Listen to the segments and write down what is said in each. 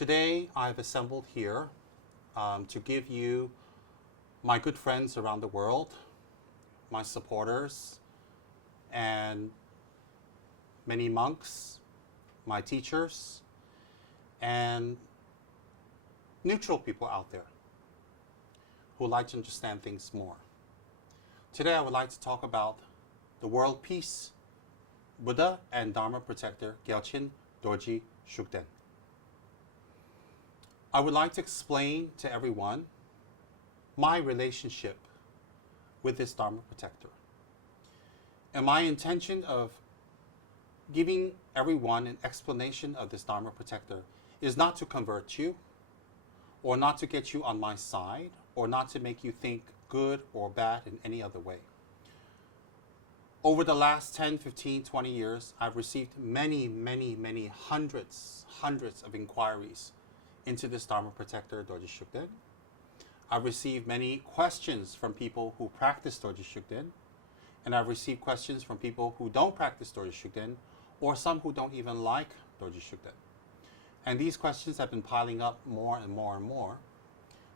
Today I've assembled here to give you my good friends around the world, my supporters, and many monks, my teachers, and neutral people out there who would like to understand things more. Today I would like to talk about the world peace, Buddha and Dharma Protector Gyalchen Dorje Shugden. I would like to explain to everyone my relationship with this Dharma Protector. And my intention of giving everyone an explanation of this Dharma Protector is not to convert you, or not to get you on my side, or not to make you think good or bad in any other way. Over the last 10, 15, 20 years, I've received many hundreds of inquiries into this Dharma Protector, Dorje Shugden. I've received many questions from people who practice Dorje Shugden, and I've received questions from people who don't practice Dorje Shugden, or some who don't even like Dorje Shugden. And these questions have been piling up more and more and more.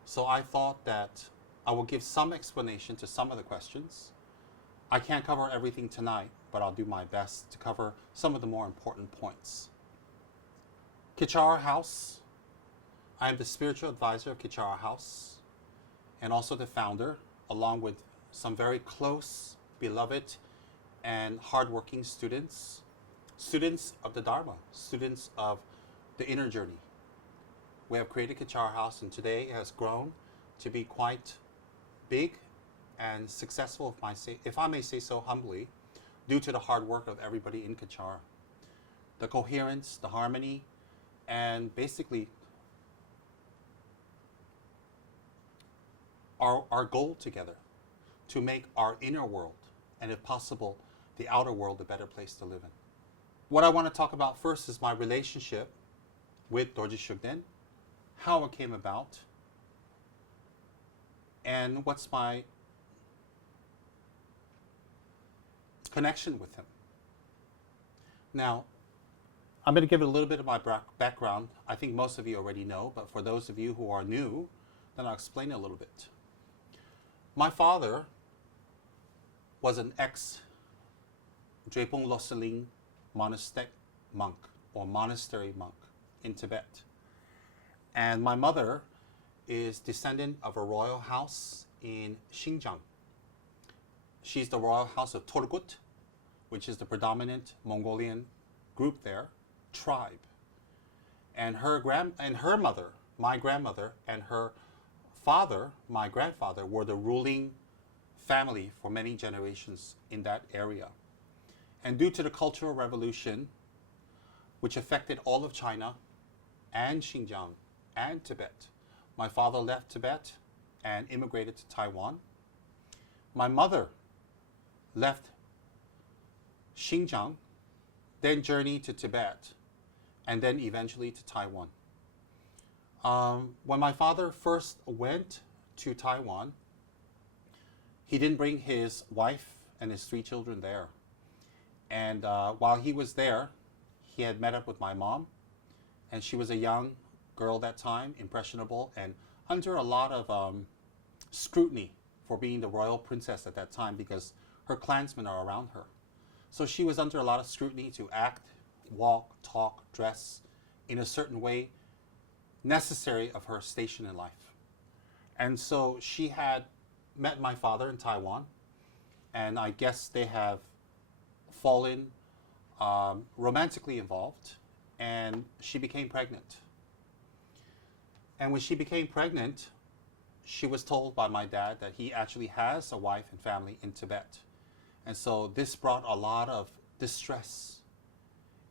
So I thought that I will give some explanation to some of the questions. I can't cover everything tonight, but I'll do my best to cover some of the more important points. Kichara House. I am the spiritual advisor of Kichara House, and also the founder, along with some very close, beloved, and hardworking students of the Dharma, students of the inner journey. We have created Kichara House, and today it has grown to be quite big and successful, if I may say so humbly, due to the hard work of everybody in Kichara. The coherence, the harmony, and basically our goal together to make our inner world, and if possible, the outer world, a better place to live in. What I want to talk about first is my relationship with Dorje Shugden, how it came about, and what's my connection with him. Now, I'm going to give a little bit of my background. I think most of you already know, but for those of you who are new, then I'll explain it a little bit. My father was an ex-Drepung Loseling monastic monk, or monastery monk in Tibet. And my mother is descendant of a royal house in Xinjiang. She's the royal house of Turgut, which is the predominant Mongolian group there, tribe. And her mother, my grandmother, and her father, my grandfather, were the ruling family for many generations in that area. And due to the Cultural Revolution, which affected all of China and Xinjiang and Tibet, my father left Tibet and immigrated to Taiwan. My mother left Xinjiang, then journeyed to Tibet, and then eventually to Taiwan. When my father first went to Taiwan, he didn't bring his wife and his 3 children there. And while he was there, he had met up with my mom, and she was a young girl that time, impressionable, and under a lot of scrutiny for being the royal princess at that time because her clansmen are around her. So she was under a lot of scrutiny to act, walk, talk, dress in a certain way necessary of her station in life. And so she had met my father in Taiwan, and I guess they have fallen romantically involved, and she became pregnant. And when she became pregnant, she was told by my dad that he actually has a wife and family in Tibet. And so this brought a lot of distress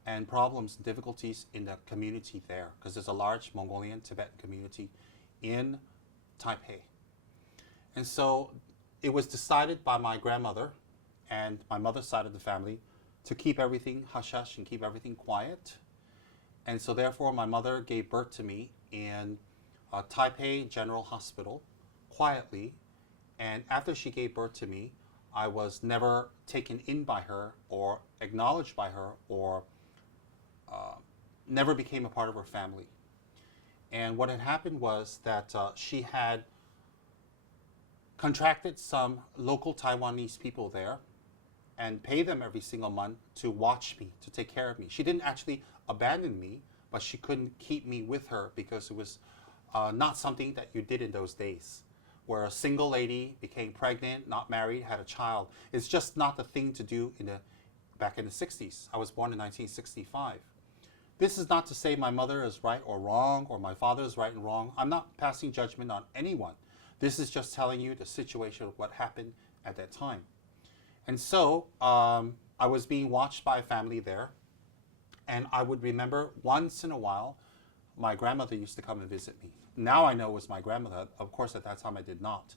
and problems and difficulties in the community there, because there's a large Mongolian Tibetan community in Taipei. And so it was decided by my grandmother and my mother's side of the family to keep everything hush-hush and keep everything quiet. And so therefore my mother gave birth to me in Taipei General Hospital quietly. And after she gave birth to me, I was never taken in by her or acknowledged by her or never became a part of her family. And what had happened was that she had contracted some local Taiwanese people there and pay them every single month to watch me, to take care of me. She didn't actually abandon me, but she couldn't keep me with her because it was not something that you did in those days, where a single lady became pregnant, not married, had a child. It's just not the thing to do back in the 60s. I was born in 1965. This is not to say my mother is right or wrong, or my father is right and wrong. I'm not passing judgment on anyone. This is just telling you the situation of what happened at that time. And so I was being watched by a family there, and I would remember once in a while, my grandmother used to come and visit me. Now I know it was my grandmother. Of course, at that time I did not.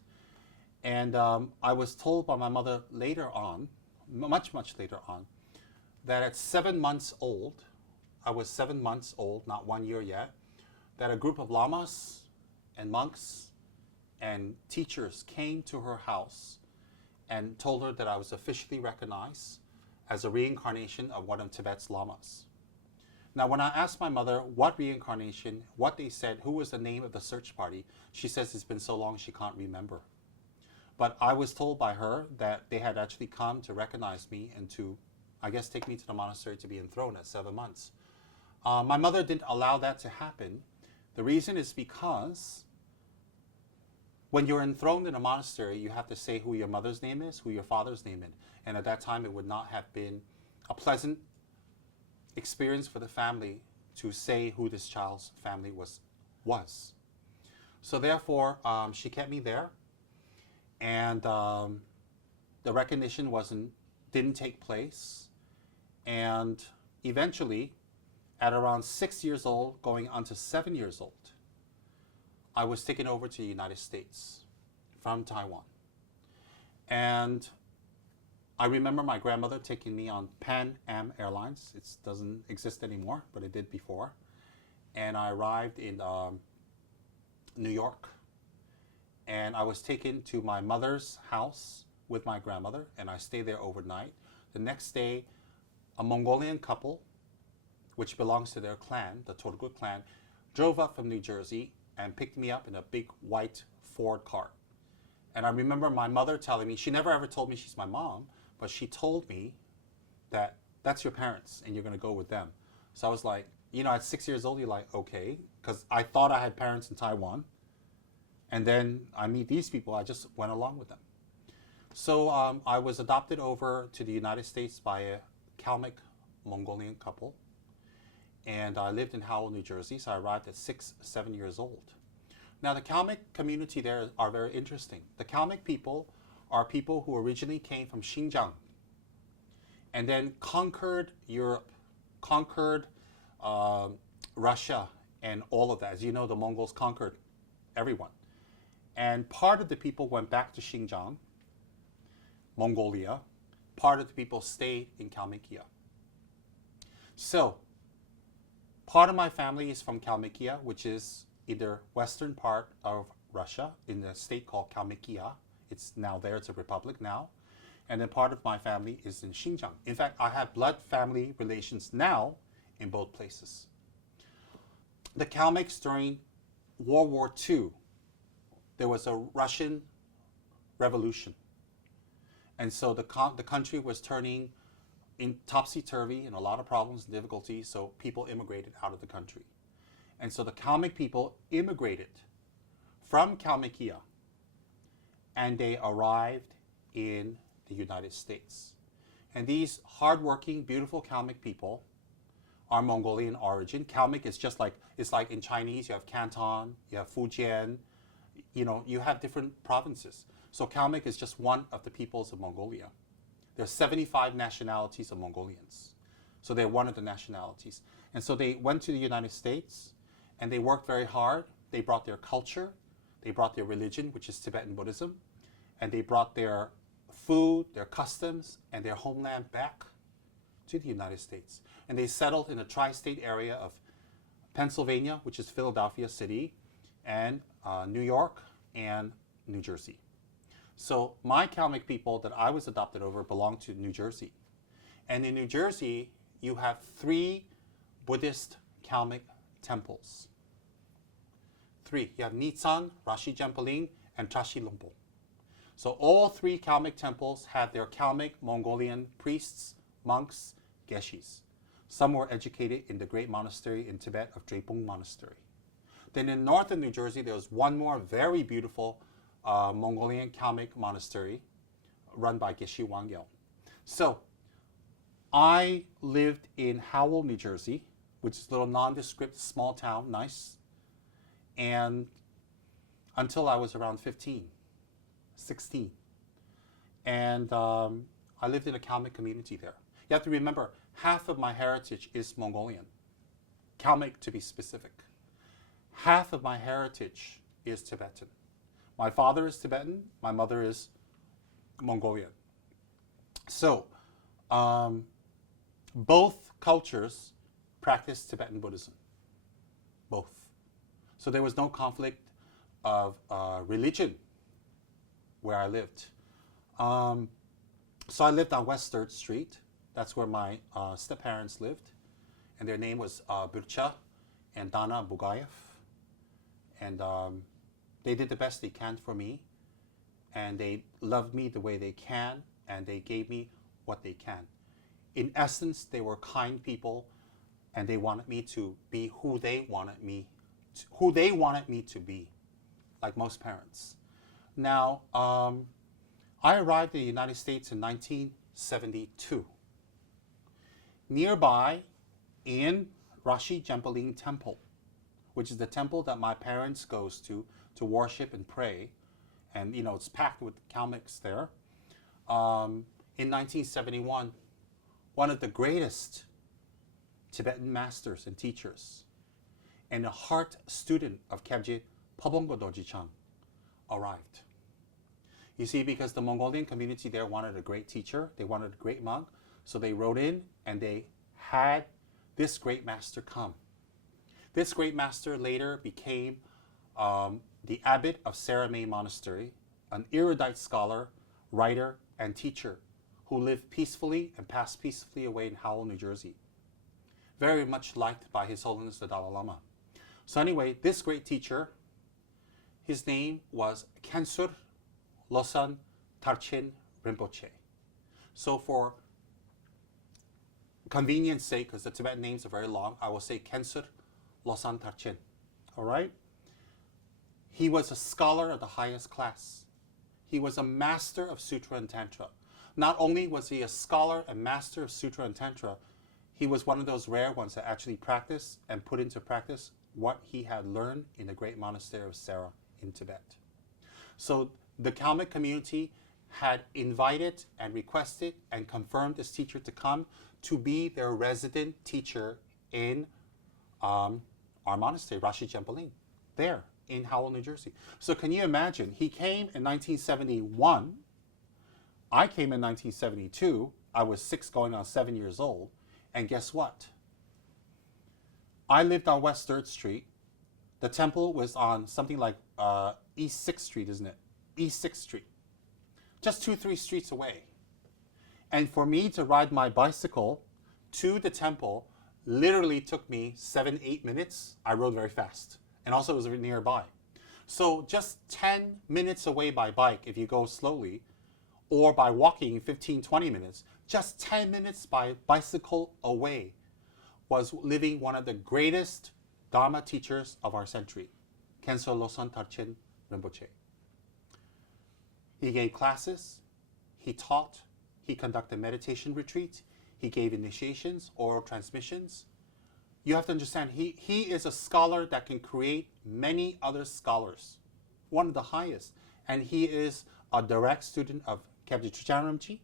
And I was told by my mother later on, much later on, that at 7 months old, I was 7 months old, not 1 year yet, that a group of lamas and monks and teachers came to her house and told her that I was officially recognized as a reincarnation of one of Tibet's lamas. Now, when I asked my mother what reincarnation, what they said, who was the name of the search party, she says it's been so long she can't remember. But I was told by her that they had actually come to recognize me and to, I guess, take me to the monastery to be enthroned at 7 months. My mother didn't allow that to happen. The reason is because when you're enthroned in a monastery, you have to say who your mother's name is, who your father's name is. And at that time, it would not have been a pleasant experience for the family to say who this child's family was. So therefore, she kept me there, and the recognition didn't take place. And eventually, at around 6 years old, going on to 7 years old, I was taken over to the United States from Taiwan. And I remember my grandmother taking me on Pan Am Airlines. It doesn't exist anymore, but it did before. And I arrived in New York. And I was taken to my mother's house with my grandmother, and I stayed there overnight. The next day, a Mongolian couple, which belongs to their clan, the Turgut clan, drove up from New Jersey and picked me up in a big white Ford car. And I remember my mother telling me, she never ever told me she's my mom, but she told me that that's your parents and you're gonna go with them. So I was like, you know, at 6 years old, you're like, okay, because I thought I had parents in Taiwan. And then I meet these people, I just went along with them. So I was adopted over to the United States by a Kalmyk Mongolian couple. And I lived in Howell, New Jersey, so I arrived at 7 years old. Now, the Kalmyk community there are very interesting. The Kalmyk people are people who originally came from Xinjiang and then conquered Europe, conquered Russia, and all of that. As you know, the Mongols conquered everyone. And part of the people went back to Xinjiang, Mongolia. Part of the people stayed in Kalmykia. So, part of my family is from Kalmykia, which is either western part of Russia in a state called Kalmykia. It's now there, it's a republic now. And then part of my family is in Xinjiang. In fact, I have blood family relations now in both places. The Kalmyks during World War II, there was a Russian revolution. And so the country was turning in topsy-turvy and a lot of problems and difficulties, so people immigrated out of the country. And so the Kalmyk people immigrated from Kalmykia, and they arrived in the United States. And these hardworking, beautiful Kalmyk people are Mongolian origin. Kalmyk is just like, it's like in Chinese, you have Canton, you have Fujian, you know, you have different provinces. So Kalmyk is just one of the peoples of Mongolia. There are 75 nationalities of Mongolians. So they're one of the nationalities. And so they went to the United States and they worked very hard. They brought their culture, they brought their religion, which is Tibetan Buddhism, and they brought their food, their customs, and their homeland back to the United States. And they settled in the tri-state area of Pennsylvania, which is Philadelphia City, and New York and New Jersey. So my Kalmyk people that I was adopted over belong to New Jersey. And in New Jersey, you have 3 Buddhist Kalmyk temples. three. You have Nisan, Rashi Jempaling, and Trashi Lumpo. So all three Kalmyk temples had their Kalmyk Mongolian priests, monks, geshis. Some were educated in the great monastery in Tibet of Drepung Monastery. Then in northern New Jersey, there was one more very beautiful Mongolian Kalmyk monastery run by Geshe Wangyal. So I lived in Howell, New Jersey, which is a little nondescript small town, nice, and until I was around 15, 16. And I lived in a Kalmyk community there. You have to remember, half of my heritage is Mongolian, Kalmyk to be specific. Half of my heritage is Tibetan. My father is Tibetan, my mother is Mongolian. So, both cultures practice Tibetan Buddhism, both. So there was no conflict of religion where I lived. So I lived on West 3rd Street. That's where my step-parents lived. And their name was Burcha and Dana Bugayev. And they did the best they can for me. And they loved me the way they can. And they gave me what they can. In essence, they were kind people. And they wanted me to be who they wanted me to be, like most parents. Now, I arrived in the United States in 1972. Nearby, in Rashi Jempaling Temple, which is the temple that my parents goes to worship and pray, and you know it's packed with Kalmyks there. In 1971, one of the greatest Tibetan masters and teachers, and a heart student of Kyabje Pabongo Dorje Chang, arrived. You see, because the Mongolian community there wanted a great teacher, they wanted a great monk, so they wrote in and they had this great master come. This great master later became the abbot of Saramay Monastery, an erudite scholar, writer, and teacher who lived peacefully and passed peacefully away in Howell, New Jersey. Very much liked by His Holiness the Dalai Lama. So anyway, this great teacher, his name was Khensur Losang Tarchen Rinpoche. So for convenience sake, because the Tibetan names are very long, I will say Khensur Losang Tarchen. All right? He was a scholar of the highest class. He was a master of Sutra and Tantra. Not only was he a scholar and master of Sutra and Tantra, he was one of those rare ones that actually practiced and put into practice what he had learned in the great monastery of Sera in Tibet. So the Kalmyk community had invited and requested and confirmed this teacher to come to be their resident teacher in our monastery, Rashi Jempaling, there in Howell, New Jersey. So can you imagine? He came in 1971. I came in 1972. I was 6 going on 7 years old. And guess what? I lived on West 3rd Street. The temple was on something like East 6th Street, isn't it? East 6th Street. Just 2-3 streets away. And for me to ride my bicycle to the temple literally took me 7-8 minutes. I rode very fast. And also it was nearby. So just 10 minutes away by bike if you go slowly, or by walking 15-20 minutes, just 10 minutes by bicycle away was living one of the greatest Dharma teachers of our century, Khensur Losang Tarchen Rinpoche. He gave classes, he taught, he conducted meditation retreats, he gave initiations, oral transmissions. You have to understand, he is a scholar that can create many other scholars, one of the highest. And he is a direct student of Kyabje Chuchan Rinpoche,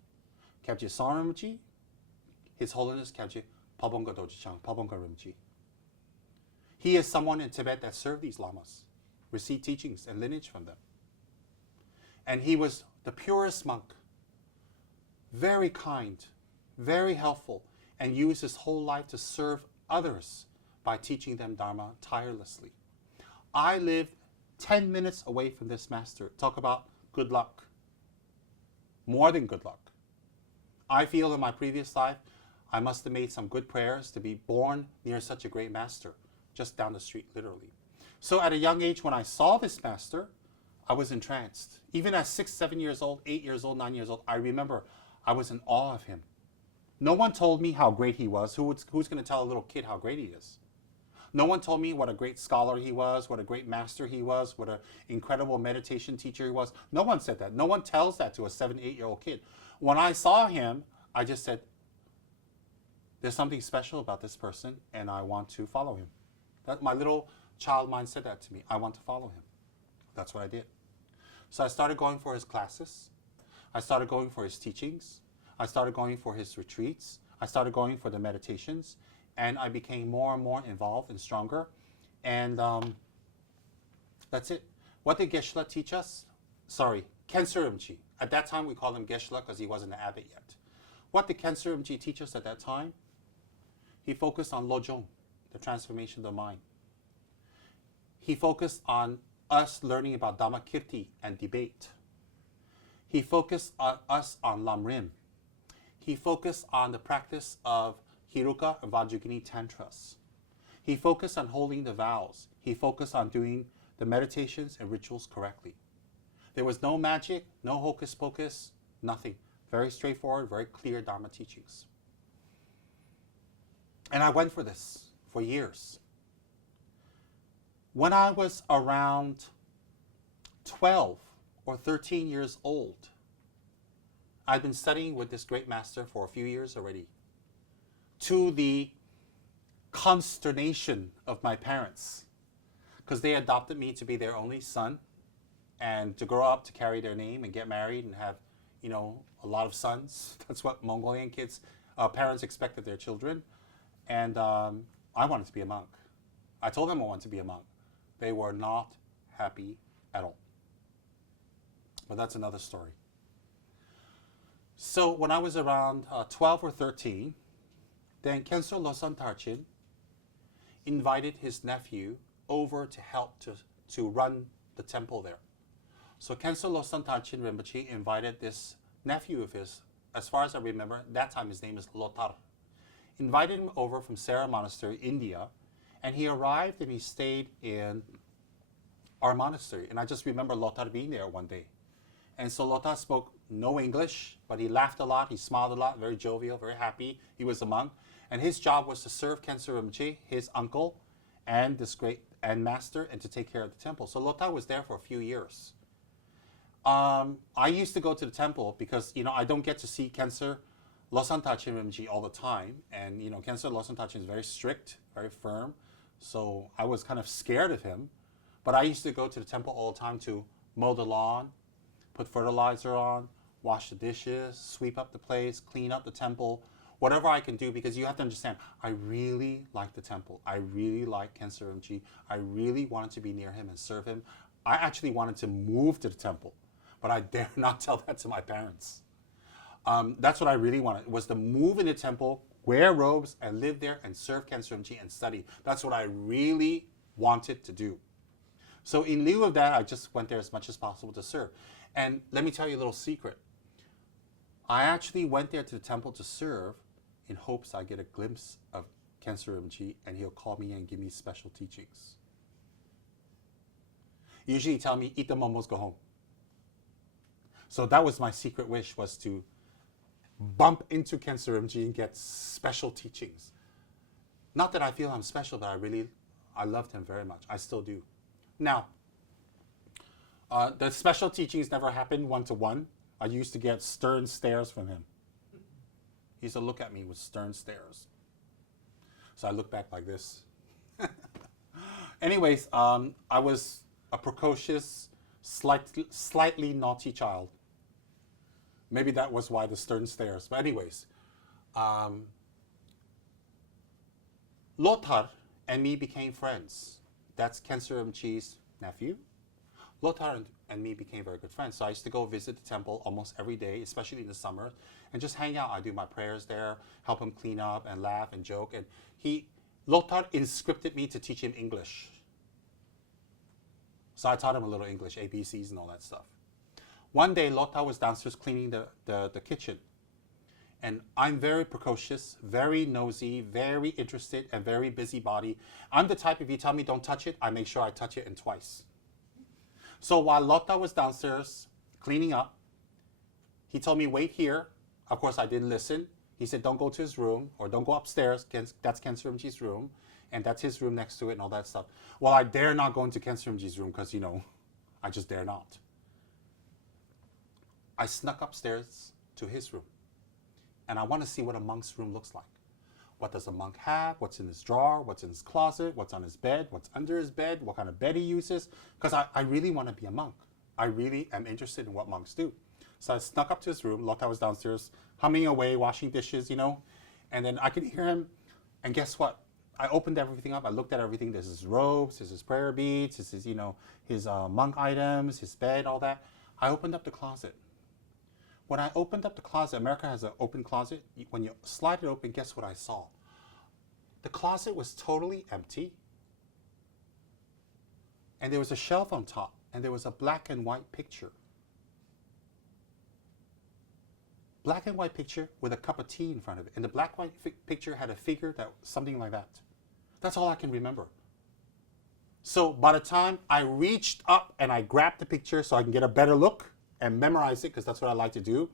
Kyabje San Rinpoche, His Holiness Kyabje Pabongo Dorje Chang, Pabongo Rinpoche. He is someone in Tibet that served these lamas, received teachings and lineage from them. And he was the purest monk, very kind, very helpful, and used his whole life to serve others by teaching them Dharma tirelessly. I lived 10 minutes away from this master. Talk about good luck. More than good luck. I feel in my previous life, I must have made some good prayers to be born near such a great master, just down the street, literally. So at a young age, when I saw this master, I was entranced. Even at 6, 7 years old, 8 years old, 9 years old, I remember I was in awe of him. No one told me how great he was. Who's going to tell a little kid how great he is? No one told me what a great scholar he was, what a great master he was, what an incredible meditation teacher he was. No one said that. No one tells that to a 7, 8-year-old kid. When I saw him, I just said, there's something special about this person, and I want to follow him. My little child mind said that to me. I want to follow him. That's what I did. So I started going for his classes. I started going for his teachings. I started going for his retreats. I started going for the meditations. And I became more and more involved and stronger. And that's it. What did Geshe-la teach us? Sorry, Khyentse Rinpoche. At that time, we called him Geshe-la because he wasn't an abbot yet. What did Khyentse Rinpoche teach us at that time? He focused on Lojong, the transformation of the mind. He focused on us learning about Dhammakirti and debate. He focused on us on Lamrim. He focused on the practice of Hiruka and Vajrayogini Tantras. He focused on holding the vows. He focused on doing the meditations and rituals correctly. There was no magic, no hocus pocus, nothing. Very straightforward, very clear Dharma teachings. And I went for this for years. When I was around 12 or 13 years old, I'd been studying with this great master for a few years already, to the consternation of my parents, because they adopted me to be their only son and to grow up to carry their name and get married and have, you know, a lot of sons. That's what Mongolian kids, parents expect of their children. And I wanted to be a monk. I told them I wanted to be a monk. They were not happy at all. But that's another story. So when I was around 12 or 13, then Khyentse Losang Tarchin invited his nephew over to help to run the temple there. So Khyentse Losang Tarchin Rinpoche invited this nephew of his, as far as I remember, that time his name is Lotar, invited him over from Sera Monastery, India, and he arrived and he stayed in our monastery. And I just remember Lotar being there one day. And so Lotar spoke no English, but he laughed a lot, he smiled a lot, very jovial, very happy. He was a monk. And his job was to serve Khyentse Rinpoche, his uncle, and this great master, and to take care of the temple. So Lotar was there for a few years. I used to go to the temple because, you know, I don't get to see Khyentse Losang Tarchin Rinpoche all the time. And, you know, Khyentse Losang Tarchin is very strict, very firm. So I was kind of scared of him. But I used to go to the temple all the time to mow the lawn, put fertilizer on, wash the dishes, sweep up the place, clean up the temple, whatever I can do, because you have to understand, I really like the temple. I really like Khyentse Rinpoche. I really wanted to be near him and serve him. I actually wanted to move to the temple, but I dare not tell that to my parents. That's what I really wanted, was to move in the temple, wear robes, and live there and serve Khyentse Rinpoche and study. That's what I really wanted to do. So in lieu of that, I just went there as much as possible to serve. And let me tell you a little secret. I actually went there to the temple to serve in hopes I get a glimpse of Khyentse Rinpoche and he'll call me and give me special teachings. Usually he'd tell me, eat the momos, go home. So that was my secret wish, was to bump into Khyentse Rinpoche and get special teachings. Not that I feel I'm special, but I loved him very much. I still do. Now, the special teachings never happened one-to-one. I used to get stern stares from him. He used to look at me with stern stares. So I looked back like this. Anyways, I was a precocious, slightly naughty child. Maybe that was why the stern stares. But anyways, Lotar and me became friends. That's Khyentse Rinpoche's nephew. Lotar and me became very good friends. So I used to go visit the temple almost every day, especially in the summer, and just hang out. I do my prayers there, help him clean up and laugh and joke. And Lotar inscripted me to teach him English. So I taught him a little English, ABCs and all that stuff. One day, Lotar was downstairs cleaning the kitchen. And I'm very precocious, very nosy, very interested, and very busybody. I'm the type, if you tell me don't touch it, I make sure I touch it and twice. So while Lotta was downstairs cleaning up, he told me, wait here. Of course, I didn't listen. He said, don't go to his room or don't go upstairs. That's Khyentse Rinpoche's room. And that's his room next to it and all that stuff. Well, I dare not go into Khyentse Rinpoche's room because, you know, I just dare not. I snuck upstairs to his room. And I want to see what a monk's room looks like. What does a monk have? What's in his drawer? What's in his closet? What's on his bed? What's under his bed? What kind of bed he uses? Because I really want to be a monk. I really am interested in what monks do. So I snuck up to his room. Lotta was downstairs humming away, washing dishes, you know. And then I could hear him. And guess what? I opened everything up. I looked at everything. There's his robes, there's his prayer beads, there's his, you know, his monk items, his bed, all that. I opened up the closet. When I opened up the closet, America has an open closet. When you slide it open, guess what I saw? The closet was totally empty. And there was a shelf on top. And there was a black and white picture. Black and white picture with a cup of tea in front of it. And the black and white picture had a figure that something like that. That's all I can remember. So by the time I reached up and I grabbed the picture so I can get a better look and memorize it, because that's what I like to do.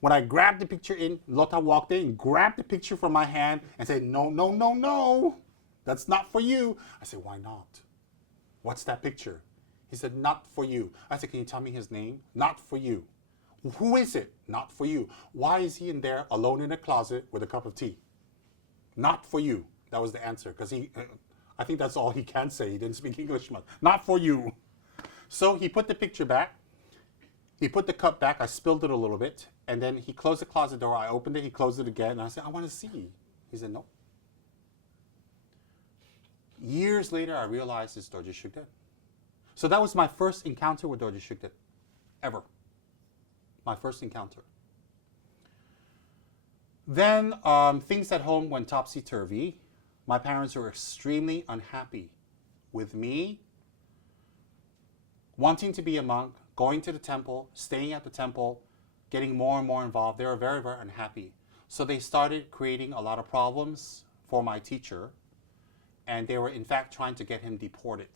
When I grabbed the picture in, Lotta walked in and grabbed the picture from my hand and said, no, no, no, no, that's not for you. I said, why not? What's that picture? He said, not for you. I said, can you tell me his name? Not for you. Who is it? Not for you. Why is he in there alone in a closet with a cup of tea? Not for you. That was the answer, because I think that's all he can say. He didn't speak English much. Not for you. So he put the picture back. He put the cup back. I spilled it a little bit. And then he closed the closet door. I opened it. He closed it again. And I said, I want to see. He said, no. Years later, I realized it's Dorje Shugden. So that was my first encounter with Dorje Shugden, ever. My first encounter. Then things at home went topsy-turvy. My parents were extremely unhappy with me wanting to be a monk, going to the temple, staying at the temple, getting more and more involved. They were very, very unhappy. So they started creating a lot of problems for my teacher, and they were in fact trying to get him deported.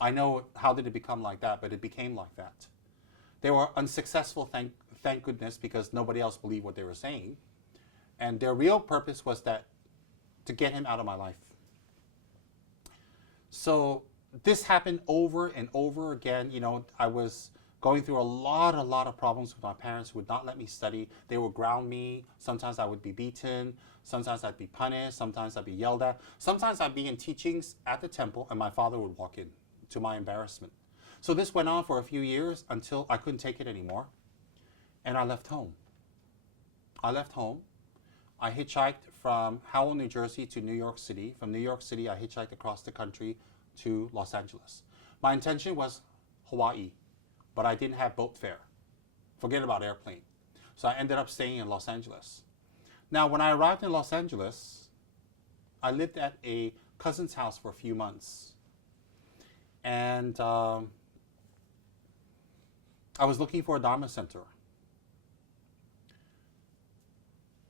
I know how did it become like that, but it became like that. They were unsuccessful, thank goodness, because nobody else believed what they were saying. And their real purpose was that to get him out of my life. So this happened over and over again. You know, I was going through a lot of problems with my parents who would not let me study. They would ground me. Sometimes I would be beaten. Sometimes I'd be punished. Sometimes I'd be yelled at. Sometimes I'd be in teachings at the temple and my father would walk in, to my embarrassment. So this went on for a few years until I couldn't take it anymore. And I left home. I left home. I hitchhiked from Howell, New Jersey to New York City. From New York City, I hitchhiked across the country to Los Angeles. My intention was Hawaii, but I didn't have boat fare. Forget about airplane. So I ended up staying in Los Angeles. Now, when I arrived in Los Angeles, I lived at a cousin's house for a few months. And I was looking for a Dharma center.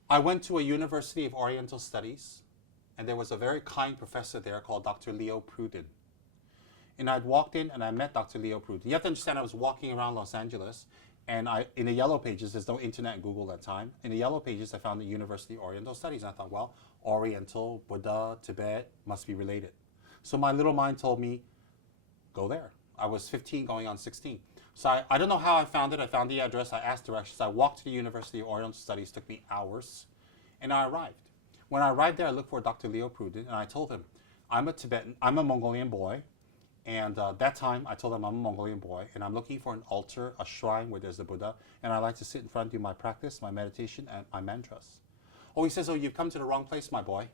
I went to a University of Oriental Studies, and there was a very kind professor there called Dr. Leo Pruden. And I'd walked in and I met Dr. Leo Pruden. You have to understand, I was walking around Los Angeles, and in the yellow pages, there's no internet and Google at that time. In the yellow pages, I found the University of Oriental Studies. And I thought, well, Oriental, Buddha, Tibet must be related. So my little mind told me, go there. I was 15 going on 16. So I don't know how I found it. I found the address. I asked directions. I walked to the University of Oriental Studies. It took me hours. And I arrived. When I arrived there, I looked for Dr. Leo Pruden. And I told him, I'm a Tibetan. I'm a Mongolian boy. And that time, I told him I'm a Mongolian boy. And I'm looking for an altar, a shrine where there's the Buddha. And I like to sit in front, do my practice, my meditation, and my mantras. Oh, he says, oh, you've come to the wrong place, my boy.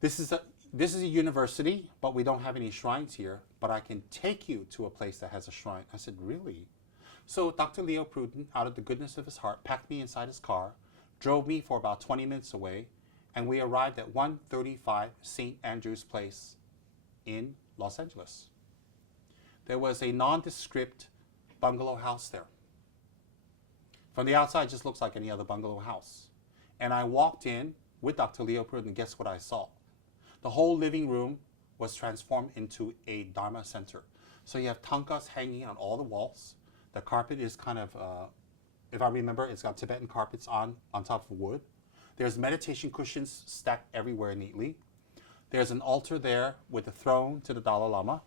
This is a university, but we don't have any shrines here, but I can take you to a place that has a shrine. I said, really? So Dr. Leo Pruden, out of the goodness of his heart, packed me inside his car, drove me for about 20 minutes away, and we arrived at 135 St. Andrew's Place in Los Angeles. There was a nondescript bungalow house there. From the outside, it just looks like any other bungalow house. And I walked in with Dr. Leo Pruden, and guess what I saw? The whole living room was transformed into a Dharma center. So you have tankas hanging on all the walls. The carpet is kind of, if I remember, it's got Tibetan carpets on top of wood. There's meditation cushions stacked everywhere neatly. There's an altar there with a throne to the Dalai Lama.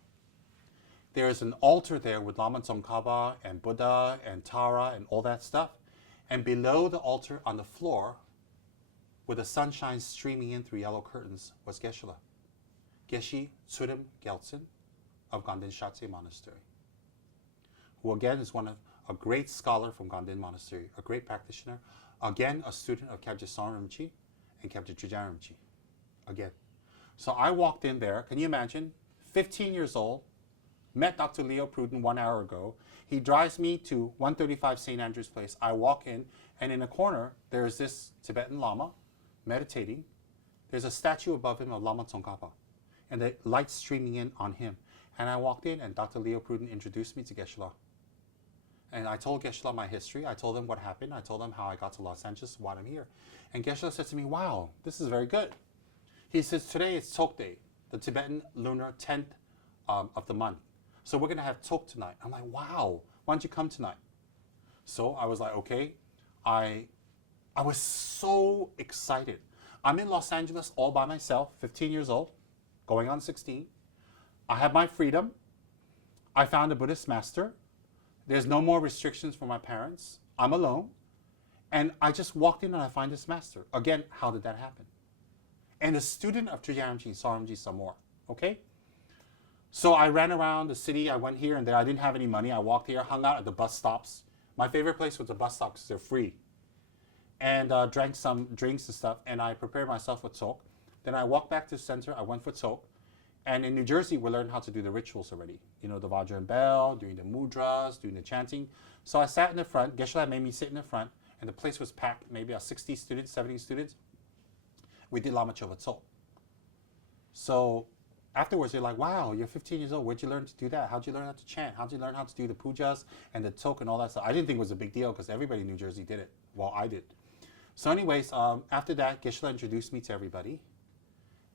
There is an altar there with Lama Tsongkhapa and Buddha and Tara and all that stuff. And below the altar on the floor, with the sunshine streaming in through yellow curtains, was Geshe-la. Geshe Tsurim Gyaltsen of Ganden Shatse Monastery, who again is a great scholar from Ganden Monastery, a great practitioner, again a student of Kyabje Tsem Rinpoche and Kyabje Trijang Rinpoche, again. So I walked in there, can you imagine, 15 years old, met Dr. Leo Pruden 1 hour ago. He drives me to 135 St. Andrew's Place. I walk in, and in a corner, there is this Tibetan Lama meditating. There's a statue above him of Lama Tsongkhapa, and the light streaming in on him. And I walked in, and Dr. Leo Pruden introduced me to Geshe-la. And I told Geshe-la my history. I told him what happened. I told him how I got to Los Angeles, why I'm here. And Geshe-la said to me, wow, this is very good. He says, today is Tok Day, the Tibetan lunar 10th of the month. So we're going to have Tok tonight. I'm like, wow, why don't you come tonight? So I was like, okay. I was so excited. I'm in Los Angeles all by myself, 15 years old, going on 16. I have my freedom. I found a Buddhist master. There's no more restrictions for my parents. I'm alone. And I just walked in and I find this master. Again, how did that happen? And a student of Trijang Rinpoche, Saramji some more, okay? So I ran around the city. I went here and there. I didn't have any money. I walked here, hung out at the bus stops. My favorite place was the bus stops because they're free. And drank some drinks and stuff. And I prepared myself for Tok. Then I walked back to the center. I went for Tok. And in New Jersey, we learned how to do the rituals already. You know, the Vajra and bell, doing the mudras, doing the chanting. So I sat in the front. Geshe-la made me sit in the front. And the place was packed, maybe 60 students, 70 students. We did Lama Chova Tok. So afterwards, you're like, wow, you're 15 years old. Where'd you learn to do that? How'd you learn how to chant? How'd you learn how to do the pujas and the Tok and all that stuff? I didn't think it was a big deal because everybody in New Jersey did it. Well, I did. So anyways, after that, Geshe-la introduced me to everybody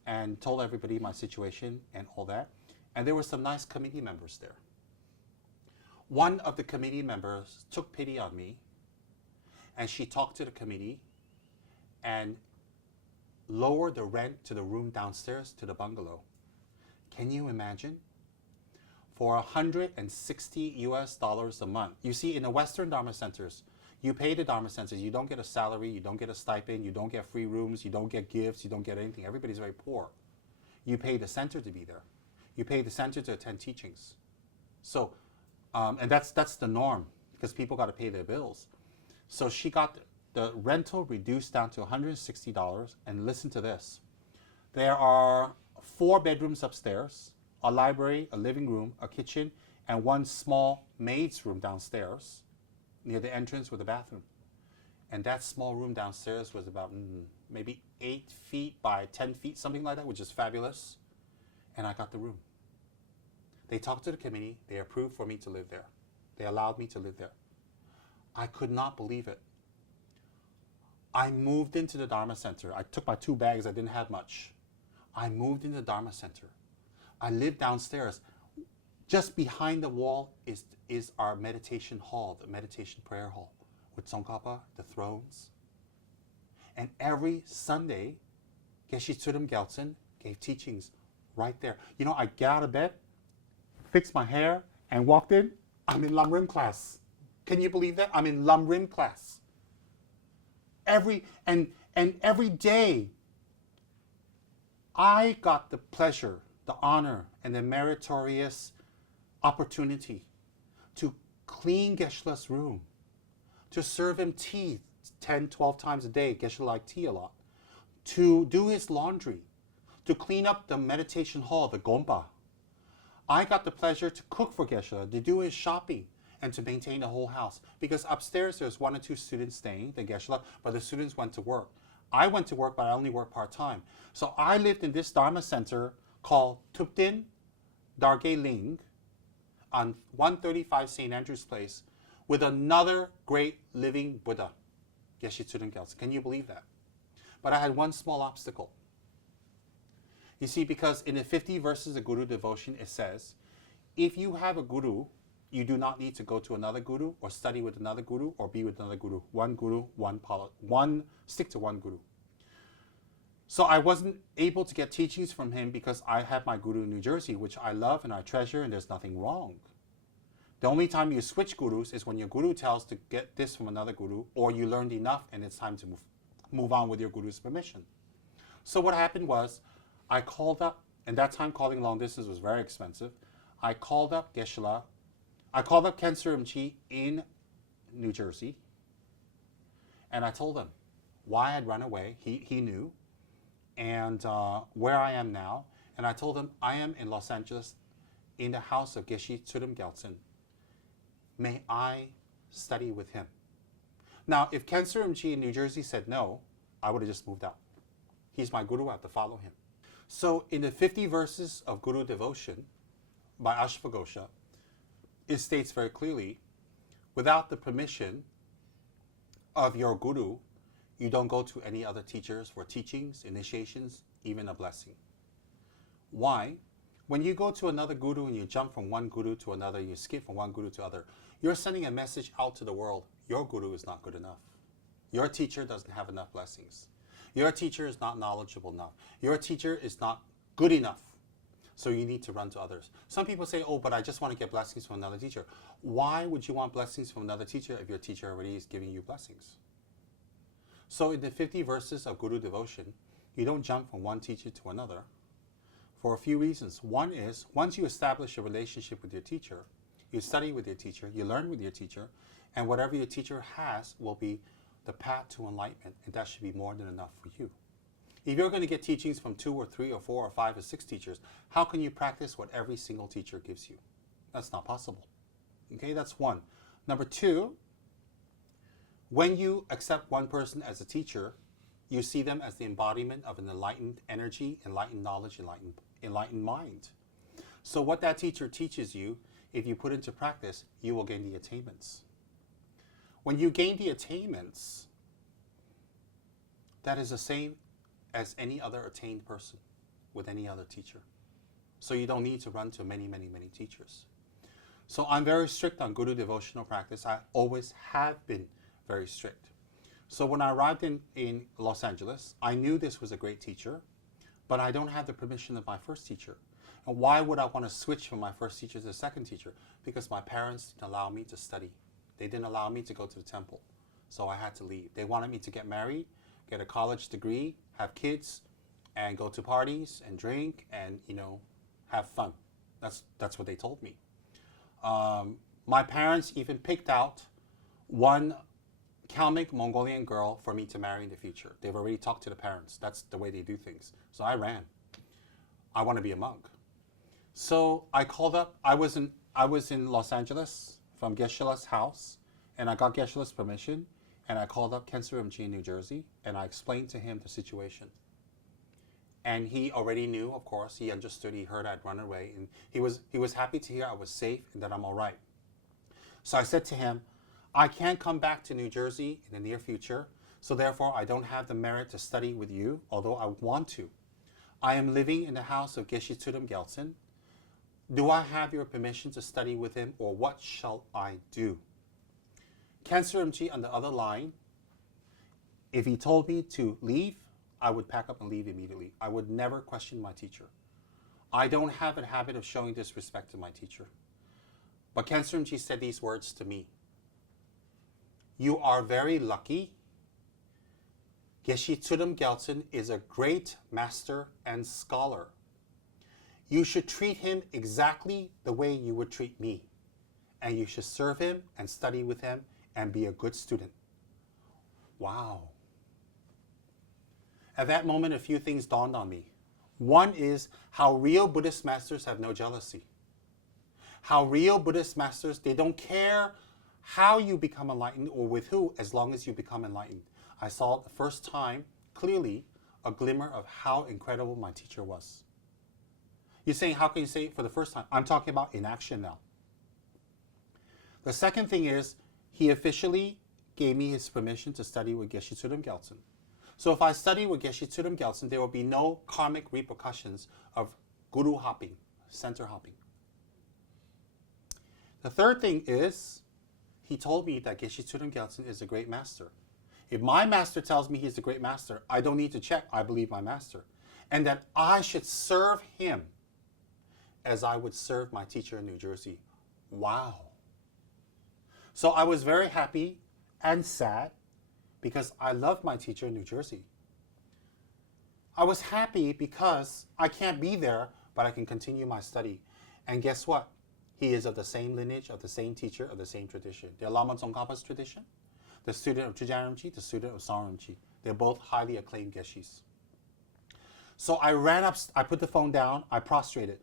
and told everybody my situation and all that. And there were some nice committee members there. One of the committee members took pity on me, and she talked to the committee and lowered the rent to the room downstairs to the bungalow. Can you imagine? For $160 a month. You see, in the Western Dharma centers, you pay the Dharma centers, you don't get a salary, you don't get a stipend, you don't get free rooms, you don't get gifts, you don't get anything. Everybody's very poor. You pay the center to be there. You pay the center to attend teachings. So, and that's the norm because people got to pay their bills. So she got the rental reduced down to $160, and listen to this. There are 4 bedrooms upstairs, a library, a living room, a kitchen, and 1 small maid's room downstairs near the entrance with a bathroom. And that small room downstairs was about maybe 8 feet by 10 feet, something like that, which is fabulous. And I got the room. They talked to the committee. They approved for me to live there. They allowed me to live there. I could not believe it. I moved into the Dharma Center. I took my 2 bags. I didn't have much. I moved into the Dharma Center. I lived downstairs. Just behind the wall is our meditation hall, the meditation prayer hall, with Tsongkhapa, the thrones. And every Sunday, Geshe Tsurim Gyaltsen gave teachings right there. You know, I got out of bed, fixed my hair, and walked in. I'm in Lam Rim class. Can you believe that? I'm in Lam Rim class. Every day, I got the pleasure, the honor, and the meritorious opportunity to clean Geshe-la's room, to serve him tea 10, 12 times a day. Geshe-la liked tea a lot. To do his laundry, to clean up the meditation hall, the gompa. I got the pleasure to cook for Geshe-la, to do his shopping, and to maintain the whole house. Because upstairs there's 1 or 2 students staying, the Geshe-la, but the students went to work. I went to work, but I only worked part-time. So I lived in this Dharma center called Thuptin Darge Ling on 135 St. Andrew's Place with another great living Buddha, Geshe Tsuden Gyaltsen. Can you believe that? But I had one small obstacle. You see, because in the 50 verses of Guru devotion, it says, if you have a guru, you do not need to go to another guru or study with another guru or be with another guru. One guru, stick to one guru. So I wasn't able to get teachings from him because I have my guru in New Jersey, which I love and I treasure, and there's nothing wrong. The only time you switch gurus is when your guru tells to get this from another guru, or you learned enough and it's time to move on with your guru's permission. So what happened was, I called up, and that time calling long distance was very expensive. I called up Geshe-la. I called up Khyentse Rinpoche in New Jersey, and I told him why I'd run away. He knew, and where I am now. And I told him I am in Los Angeles in the house of Geshe Tsuden Gyaltsen. May I study with him? Now, if Khyentse Rinpoche in New Jersey said no, I would have just moved out. He's my guru, I have to follow him. So in the 50 verses of Guru devotion by Ashvaghosha, it states very clearly, without the permission of your guru, you don't go to any other teachers for teachings, initiations, even a blessing. Why? When you go to another guru and you jump from one guru to another, you skip from one guru to other, you're sending a message out to the world. Your guru is not good enough. Your teacher doesn't have enough blessings. Your teacher is not knowledgeable enough. Your teacher is not good enough. So you need to run to others. Some people say, oh, but I just want to get blessings from another teacher. Why would you want blessings from another teacher if your teacher already is giving you blessings? So in the 50 verses of Guru devotion, you don't jump from one teacher to another for a few reasons. One is, once you establish a relationship with your teacher, you study with your teacher, you learn with your teacher, and whatever your teacher has will be the path to enlightenment, and that should be more than enough for you. If you're going to get teachings from 2 or 3 or 4 or 5 or 6 teachers, how can you practice what every single teacher gives you? That's not possible. Okay, that's one. Number 2, when you accept one person as a teacher, you see them as the embodiment of an enlightened energy, enlightened knowledge, enlightened mind. So what that teacher teaches you, if you put into practice, you will gain the attainments. When you gain the attainments, that is the same as any other attained person with any other teacher. So you don't need to run to many, many, many teachers. So I'm very strict on Guru devotional practice. I always have been very strict. So when I arrived in Los Angeles, I knew this was a great teacher, but I don't have the permission of my first teacher. And why would I want to switch from my first teacher to the second teacher? Because my parents didn't allow me to study. They didn't allow me to go to the temple. So I had to leave. They wanted me to get married, get a college degree, have kids, and go to parties and drink and, you know, have fun. That's what they told me. My parents even picked out one Kalmyk Mongolian girl for me to marry in the future. They've already talked to the parents. That's the way they do things. So I ran. I want to be a monk. So I called up. I was in Los Angeles from Geshe-la's house, and I got Geshe-la's permission, and I called up Khyentse Rinpoche in New Jersey, and I explained to him the situation. And he already knew, of course. He understood. He heard I'd run away, and he was happy to hear I was safe and that I'm all right. So I said to him, I can't come back to New Jersey in the near future, so therefore I don't have the merit to study with you, although I want to. I am living in the house of Geshe Tsuden Gyaltsen. Do I have your permission to study with him, or what shall I do? Khyentse Rinpoche on the other line, if he told me to leave, I would pack up and leave immediately. I would never question my teacher. I don't have a habit of showing disrespect to my teacher. But Khyentse Rinpoche said these words to me. You are very lucky. Geshe Tsuden Gyaltsen is a great master and scholar. You should treat him exactly the way you would treat me. And you should serve him and study with him and be a good student. Wow. At that moment, a few things dawned on me. One is how real Buddhist masters have no jealousy. How real Buddhist masters, they don't care how you become enlightened or with who, as long as you become enlightened. I saw the first time, clearly, a glimmer of how incredible my teacher was. You're saying, how can you say it for the first time? I'm talking about in action now. The second thing is, he officially gave me his permission to study with Geshe Tsulem Gyaltsen. So if I study with Geshe Tsulem Gyaltsen, there will be no karmic repercussions of guru hopping, center hopping. The third thing is, he told me that Geshe Tsulem Gyaltsen is a great master. If my master tells me he's a great master, I don't need to check, I believe my master. And that I should serve him as I would serve my teacher in New Jersey. Wow. So I was very happy and sad because I love my teacher in New Jersey. I was happy because I can't be there, but I can continue my study. And guess what? He is of the same lineage, of the same teacher, of the same tradition. They're Lama Tsongkhapa's tradition, the student of Trijang Rinpoche, the student of Song Rinpoche. They're both highly acclaimed Geshis. So I ran up, I put the phone down, I prostrated.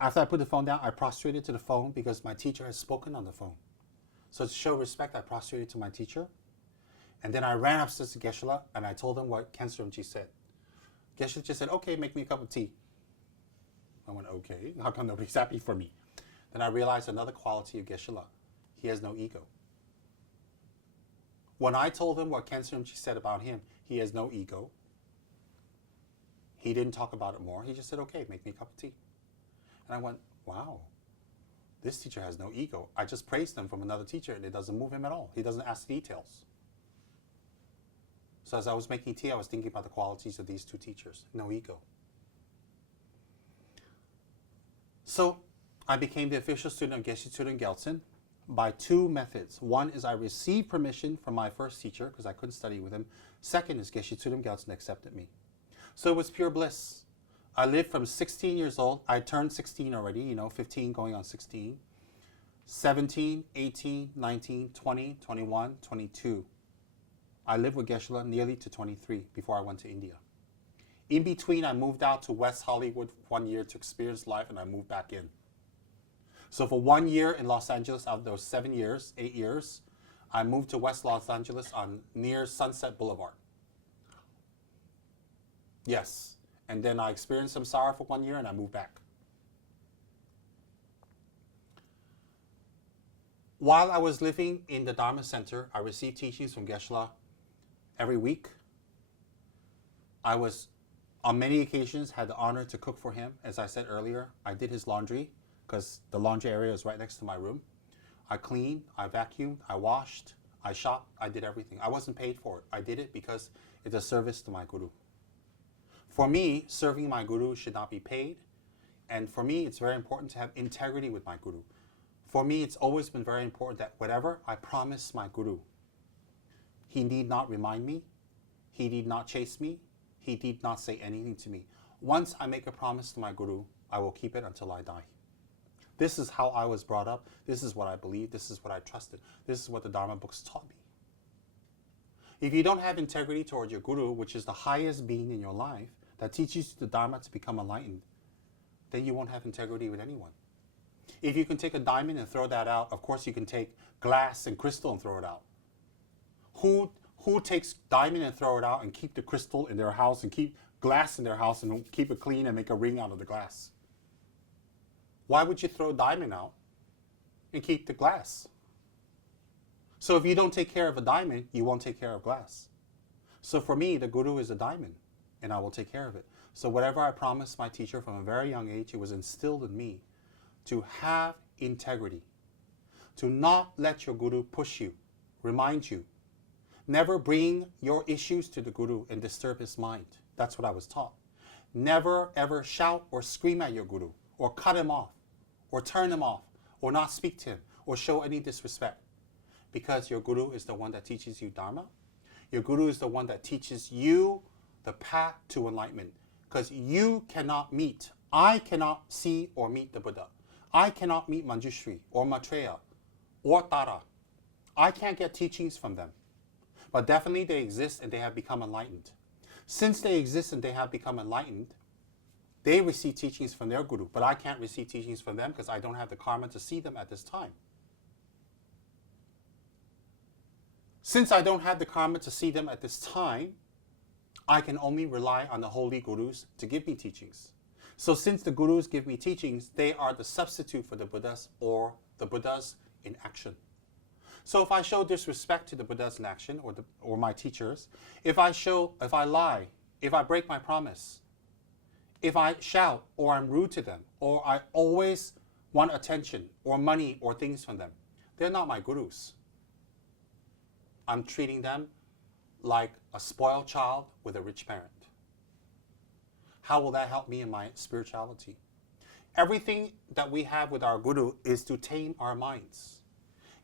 After I put the phone down, I prostrated to the phone because my teacher had spoken on the phone. So to show respect, I prostrated to my teacher. And then I ran upstairs to Geshe-la and I told him what Khensa Rinpoche said. Geshe just said, okay, make me a cup of tea. I went, okay, how come nobody's happy for me? Then I realized another quality of Geshe-la. He has no ego. When I told him what Khensa Rinpoche said about him, he has no ego. He didn't talk about it more. He just said, okay, make me a cup of tea. And I went, wow, this teacher has no ego. I just praised him from another teacher and it doesn't move him at all. He doesn't ask details. So as I was making tea, I was thinking about the qualities of these two teachers. No ego. So I became the official student of Geshe Tsulem Gyaltsen by two methods. One is I received permission from my first teacher because I couldn't study with him. Second is Geshe Tsulem Gyaltsen accepted me. So it was pure bliss. I lived from 16 years old. I turned 16 already, 15 going on 16. 17, 18, 19, 20, 21, 22. I lived with Geshe-la nearly to 23 before I went to India. In between, I moved out to West Hollywood 1 year to experience life and I moved back in. So for 1 year in Los Angeles, out of those 7 years, 8 years, I moved to West Los Angeles near Sunset Boulevard. Yes. And then I experienced some sorrow for 1 year and I moved back. While I was living in the Dharma Center, I received teachings from Geshe-la every week. I was, on many occasions, had the honor to cook for him. As I said earlier, I did his laundry because the laundry area is right next to my room. I cleaned, I vacuumed, I washed, I shopped, I did everything. I wasn't paid for it. I did it because it's a service to my guru. For me, serving my guru should not be paid. And for me, it's very important to have integrity with my guru. For me, it's always been very important that whatever I promise my guru, he need not remind me, he need not chase me, he need not say anything to me. Once I make a promise to my guru, I will keep it until I die. This is how I was brought up. This is what I believe. This is what I trusted. This is what the Dharma books taught me. If you don't have integrity towards your guru, which is the highest being in your life, that teaches you the Dharma to become enlightened, then you won't have integrity with anyone. If you can take a diamond and throw that out, of course you can take glass and crystal and throw it out. Who takes diamond and throw it out and keep the crystal in their house and keep glass in their house and keep it clean and make a ring out of the glass? Why would you throw diamond out and keep the glass? So if you don't take care of a diamond, you won't take care of glass. So for me, the guru is a diamond, and I will take care of it. So whatever I promised my teacher from a very young age, it was instilled in me to have integrity, to not let your guru push you, remind you. Never bring your issues to the guru and disturb his mind. That's what I was taught. Never ever shout or scream at your guru, or cut him off, or turn him off, or not speak to him, or show any disrespect. Because your guru is the one that teaches you Dharma. Your guru is the one that teaches you the path to enlightenment. Because you cannot meet, I cannot see or meet the Buddha. I cannot meet Manjushri or Maitreya or Tara. I can't get teachings from them. But definitely they exist and they have become enlightened. Since they exist and they have become enlightened, they receive teachings from their guru, but I can't receive teachings from them because I don't have the karma to see them at this time. Since I don't have the karma to see them at this time, I can only rely on the holy gurus to give me teachings. So since the gurus give me teachings, they are the substitute for the Buddhas or the Buddhas in action. So if I show disrespect to the Buddhas in action or my teachers, if I lie, if I break my promise, if I shout or I'm rude to them, or I always want attention or money or things from them, they're not my gurus. I'm treating them like a spoiled child with a rich parent. How will that help me in my spirituality? Everything that we have with our guru is to tame our minds.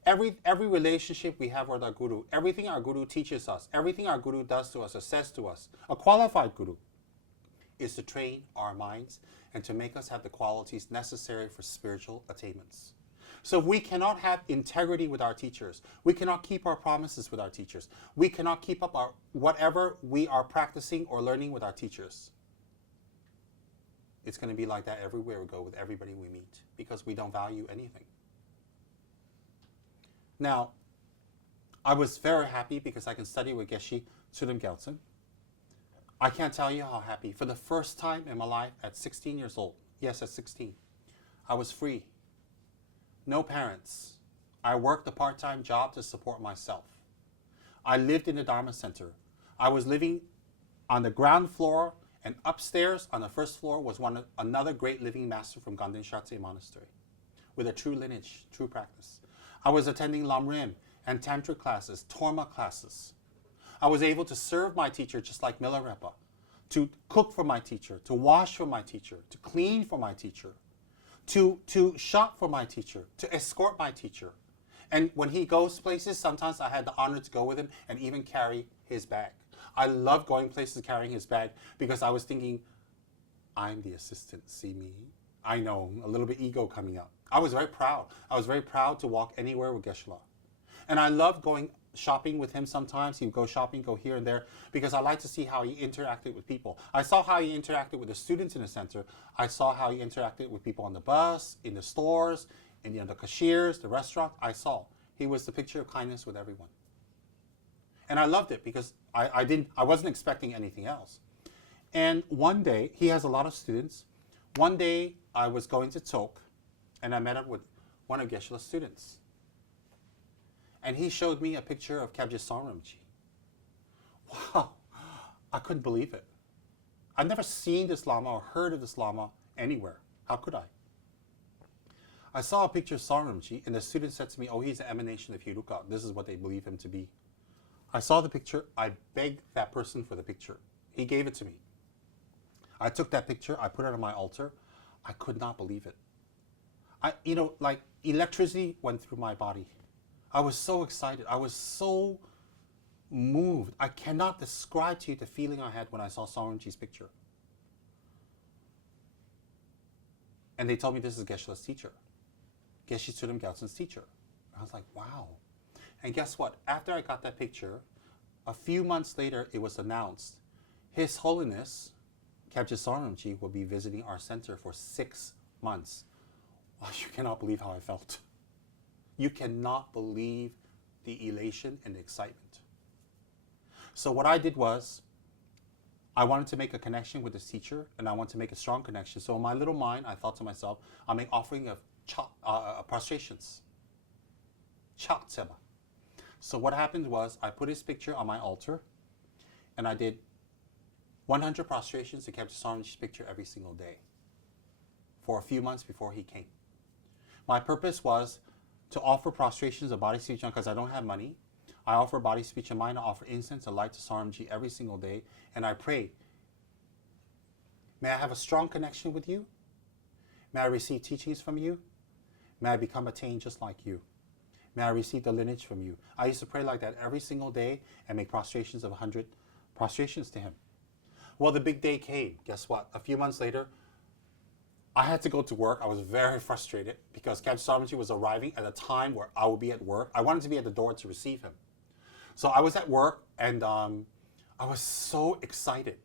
Every relationship we have with our guru, everything our guru teaches us, everything our guru does to us or says to us, a qualified guru, is to train our minds and to make us have the qualities necessary for spiritual attainments. So we cannot have integrity with our teachers. We cannot keep our promises with our teachers. We cannot keep up our whatever we are practicing or learning with our teachers. It's going to be like that everywhere we go with everybody we meet because we don't value anything. Now, I was very happy because I can study with Geshe Tsudam Gyaltsen. I can't tell you how happy. For the first time in my life at 16 years old, yes, at 16, I was free. No parents. I worked a part-time job to support myself. I lived in the Dharma Center. I was living on the ground floor, and upstairs on the first floor was another great living master from Ganden Shatse Monastery with a true lineage, true practice. I was attending Lamrim and Tantra classes, Torma classes. I was able to serve my teacher just like Milarepa, to cook for my teacher, to wash for my teacher, to clean for my teacher, to shop for my teacher, to escort my teacher. And when he goes places, sometimes I had the honor to go with him and even carry his bag. I love going places carrying his bag because I was thinking, I'm the assistant, see me? I know, a little bit ego coming up. I was very proud. I was very proud to walk anywhere with Geshe-la. And I loved going shopping with him sometimes. He would go shopping, go here and there, because I like to see how he interacted with people. I saw how he interacted with the students in the center. I saw how he interacted with people on the bus, in the stores, in the cashiers, the restaurant. I saw. He was the picture of kindness with everyone. And I loved it because I wasn't expecting anything else. And one day, he has a lot of students. One day, I was going to Tok, and I met up with one of Geshe-la's students. And he showed me a picture of Kyabje Rinpoche. Wow, I couldn't believe it. I'd never seen this Lama or heard of this Lama anywhere. How could I? I saw a picture of Rinpoche, and the student said to me, oh, he's an emanation of Hiruka. This is what they believe him to be. I saw the picture. I begged that person for the picture. He gave it to me. I took that picture. I put it on my altar. I could not believe it. Like electricity went through my body. I was so excited. I was so moved. I cannot describe to you the feeling I had when I saw Rinpoche's picture. And they told me this is Geshe-la's teacher. Geshe Tsudam Gyaltsen's teacher. I was like, wow. And guess what? After I got that picture, a few months later, it was announced, His Holiness, Kyabje Rinpoche, will be visiting our center for 6 months. Well, you cannot believe how I felt. You cannot believe the elation and the excitement. So what I did was, I wanted to make a connection with this teacher, and I wanted to make a strong connection. So in my little mind, I thought to myself, I'll make offering of prostrations. Chak tseba. So what happened was, I put his picture on my altar, and I did 100 prostrations to Kyabje Rinpoche's picture every single day for a few months before he came. My purpose was to offer prostrations of body, speech, because I don't have money. I offer body, speech, and mind. I offer incense and light to Rinpoche every single day, and I pray, may I have a strong connection with you? May I receive teachings from you? May I become attained just like you? May I receive the lineage from you? I used to pray like that every single day and make prostrations of 100 prostrations to him. Well, the big day came. Guess what? A few months later, I had to go to work. I was very frustrated because Kyabje Rinpoche was arriving at a time where I would be at work. I wanted to be at the door to receive him. So I was at work, and I was so excited.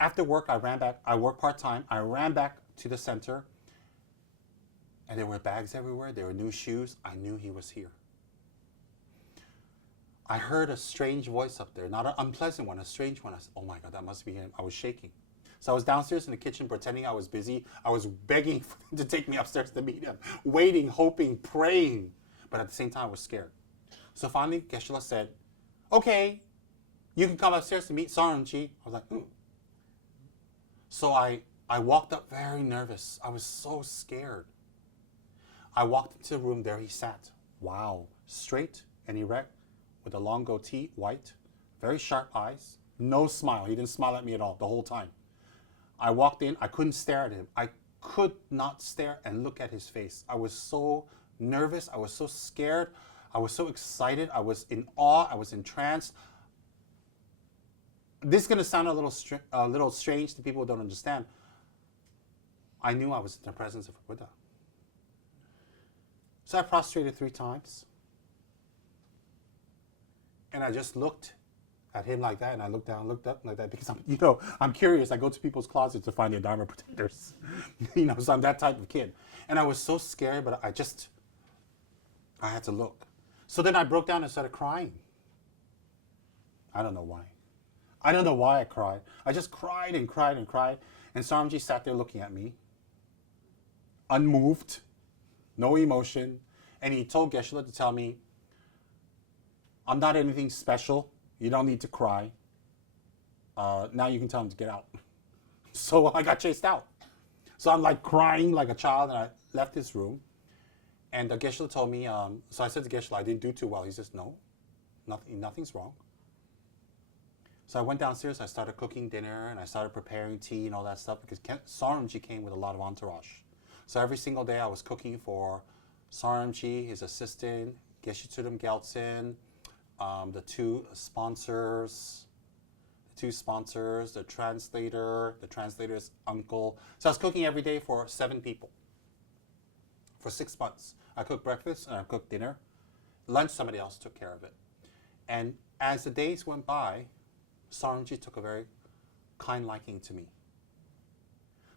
After work, I ran back. I worked part-time. I ran back to the center, and there were bags everywhere. There were new shoes. I knew he was here. I heard a strange voice up there, not an unpleasant one, a strange one. I said, oh my God, that must be him. I was shaking. So I was downstairs in the kitchen pretending I was busy. I was begging for him to take me upstairs to meet him, waiting, hoping, praying. But at the same time, I was scared. So finally, Geshe-la said, okay, you can come upstairs to meet Saramji. I was like, So I walked up very nervous. I was so scared. I walked into the room, there he sat. Wow, straight and erect, with a long goatee, white, very sharp eyes, no smile. He didn't smile at me at all the whole time. I walked in, I couldn't stare at him. I could not stare and look at his face. I was so nervous, I was so scared, I was so excited, I was in awe, I was entranced. This is going to sound a little strange to people who don't understand. I knew I was in the presence of a Buddha. So I prostrated 3 times. And I just looked at him like that, and I looked down, looked up like that, because I'm curious. I go to people's closets to find their Dharma protectors. So I'm that type of kid. And I was so scared, but I had to look. So then I broke down and started crying. I don't know why. I don't know why I cried. I just cried and cried and cried. And Saramji sat there looking at me, unmoved, no emotion. And he told Geshe-la to tell me, I'm not anything special. You don't need to cry. Now you can tell him to get out. So I got chased out. So I'm like crying like a child, and I left his room. And Geshe-la told me, so I said to Geshe-la, I didn't do too well. He says, no, nothing's wrong. So I went downstairs, I started cooking dinner, and I started preparing tea and all that stuff, because Saramji came with a lot of entourage. So every single day I was cooking for Saramji, his assistant, Geshe Tsudam Gyaltsen, the two sponsors, the translator's uncle. So I was cooking every day for 7 people for 6 months. I cooked breakfast and I cooked dinner. Lunch, somebody else took care of it. And as the days went by, Saramji took a very kind liking to me.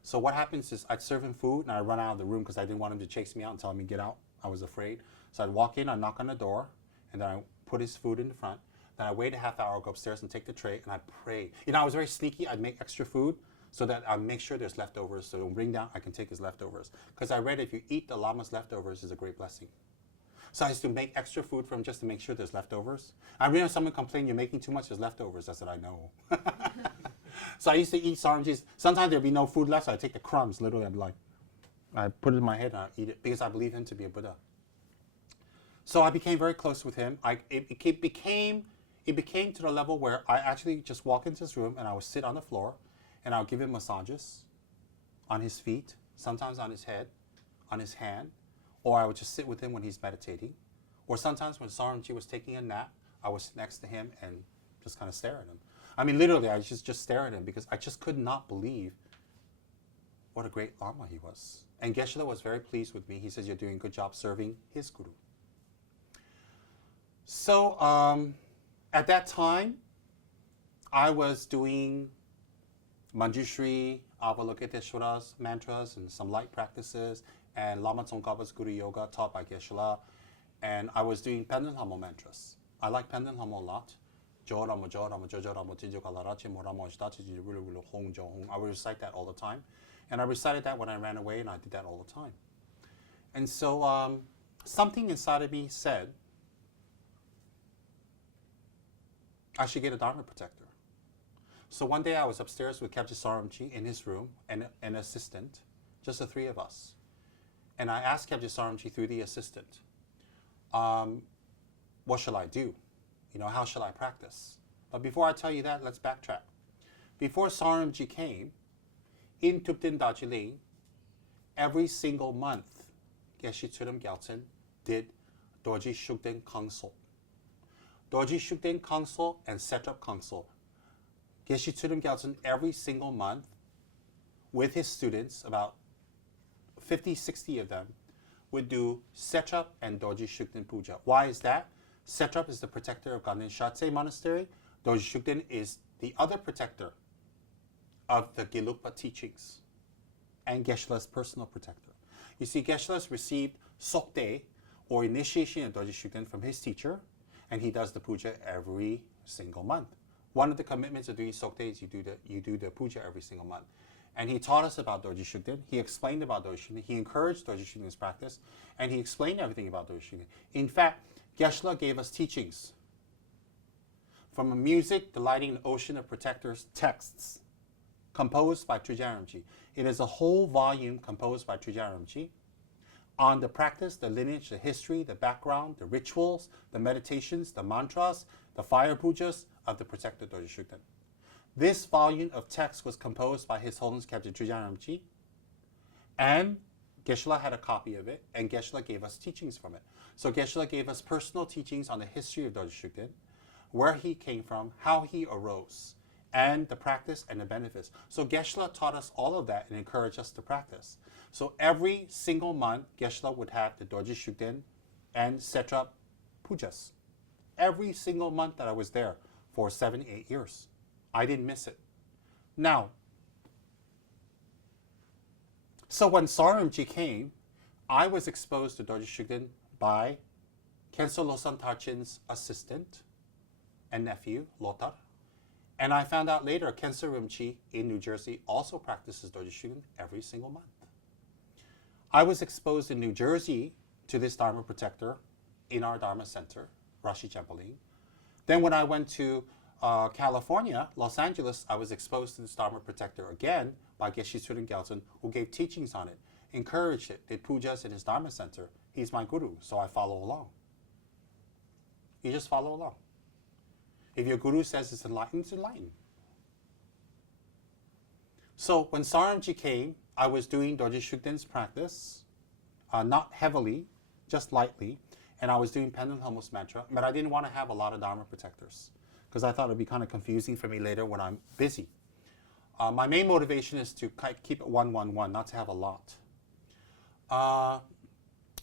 So what happens is I'd serve him food and I'd run out of the room because I didn't want him to chase me out and tell me get out. I was afraid. So I'd walk in, I'd knock on the door, and then I put his food in the front. Then I wait a half hour, go upstairs and take the tray, and I pray. I was very sneaky. I'd make extra food so that I'd make sure there's leftovers. So when bring down, I can take his leftovers. Because I read if you eat the Lama's leftovers, it's a great blessing. So I used to make extra food for him just to make sure there's leftovers. I remember someone complained, you're making too much, there's leftovers. I said, I know. So I used to eat Saramji's. Sometimes there'd be no food left, so I'd take the crumbs, literally. I'd be like, I put it in my head and I'd eat it because I believe him to be a Buddha. So I became very close with him. It became to the level where I actually just walk into his room and I would sit on the floor and I would give him massages on his feet, sometimes on his head, on his hand, or I would just sit with him when he's meditating. Or sometimes when Saramji was taking a nap, I would sit next to him and just kind of stare at him. I mean, literally, I just stare at him because I just could not believe what a great Lama he was. And Geshe-la was very pleased with me. He says, you're doing a good job serving his guru. So at that time, I was doing Manjushri, Avalokiteshwara's mantras and some light practices, and Lama Tsongkhapa's Guru Yoga taught by Geshe-la. And I was doing Pendant Hamo mantras. I like Pendant Hamo a lot. I would recite that all the time. And I recited that when I ran away, and I did that all the time. And so something inside of me said, I should get a Dharma Protector. So one day I was upstairs with Kyabje Saramji in his room and an assistant, just the 3 of us. And I asked Kyabje Saramji through the assistant, what shall I do? How shall I practice? But before I tell you that, let's backtrack. Before Saramji came, in Thupten Darjeeling, every single month, Geshe Tsudam Gyaltsen did Dorje Shugden Council. Dorje Shugden Council and Setup Council. Geshe Tsudam Gyaltsen every single month with his students, about 50, 60 of them, would do Setup and Dorje Shugden Puja. Why is that? Setup is the protector of Ganden Shatse Monastery. Dorje Shugden is the other protector of the Gelugpa teachings and Geshe-la's personal protector. You see, Geshe-la's received Sokde, or initiation of Dorje Shugden, from his teacher, and he does the puja every single month. One of the commitments of doing Sokde is you do the puja every single month. And he taught us about Dorje Shugden. He explained about Dorje Shugden. He encouraged Dorje Shugden's practice, and he explained everything about Dorje Shugden. In fact, Geshe-la gave us teachings. From a music delighting the ocean of protectors texts, composed by Dorje Rinpoche. It is a whole volume composed by Dorje Rinpoche on the practice, the lineage, the history, the background, the rituals, the meditations, the mantras, the fire pujas of the protector Dorje Shugden. This volume of text was composed by His Holiness Captain Dorje Rinpoche, and Geshe-la had a copy of it, and Geshe-la gave us teachings from it. So Geshe-la gave us personal teachings on the history of Dorje Shugden, where he came from, how he arose, and the practice and the benefits. So Geshe-la taught us all of that and encouraged us to practice. So every single month, Geshe-la would have the Dorje Shugden and Setra pujas. Every single month that I was there for 7, 8 years. I didn't miss it. Now, so when Sarimji came, I was exposed to Dorje Shugden by Khenso Losang Tarchin's assistant and nephew, Lotar. And I found out later, Khenso Rinpoche in New Jersey also practices Dorje Shugden every single month. I was exposed in New Jersey to this Dharma Protector in our Dharma Center, Rashi Champoling. Then when I went to California, Los Angeles, I was exposed to this Dharma Protector again by Geshe Tsuden Gyaltsen, who gave teachings on it, encouraged it, did pujas in his Dharma Center. He's my guru, so I follow along. You just follow along. If your guru says it's enlightened, it's enlightened. So when Sarimji came, I was doing Dorje Shugden's practice, not heavily, just lightly, and I was doing Pendant Hummus Mantra, but I didn't want to have a lot of Dharma Protectors because I thought it would be kind of confusing for me later when I'm busy. My main motivation is to keep it 1, 1, 1, not to have a lot.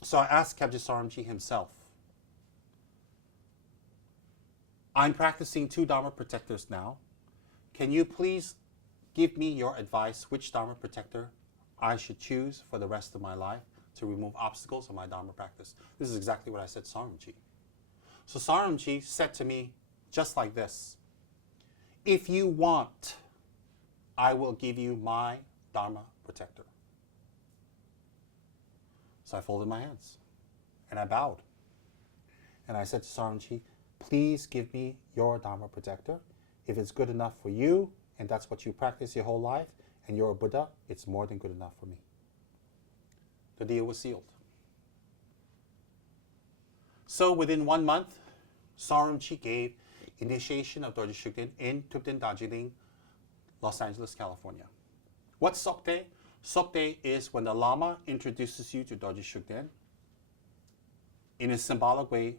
So I asked Kabje Sarimji himself, I'm practicing 2 Dharma Protectors now. Can you please give me your advice which Dharma Protector I should choose for the rest of my life to remove obstacles in my Dharma practice? This is exactly what I said to Sarimji. So Sarimji said to me just like this, if you want, I will give you my Dharma Protector. So I folded my hands and I bowed. And I said to Sarimji, please give me your Dharma Protector. If it's good enough for you, and that's what you practice your whole life, and you're a Buddha, it's more than good enough for me. The deal was sealed. So within 1 month, Sarimji gave initiation of Dorje Shugden in Thupten Darjeeling, Los Angeles, California. What's Sokte? Sokte is when the Lama introduces you to Dorje Shugden. In a symbolic way,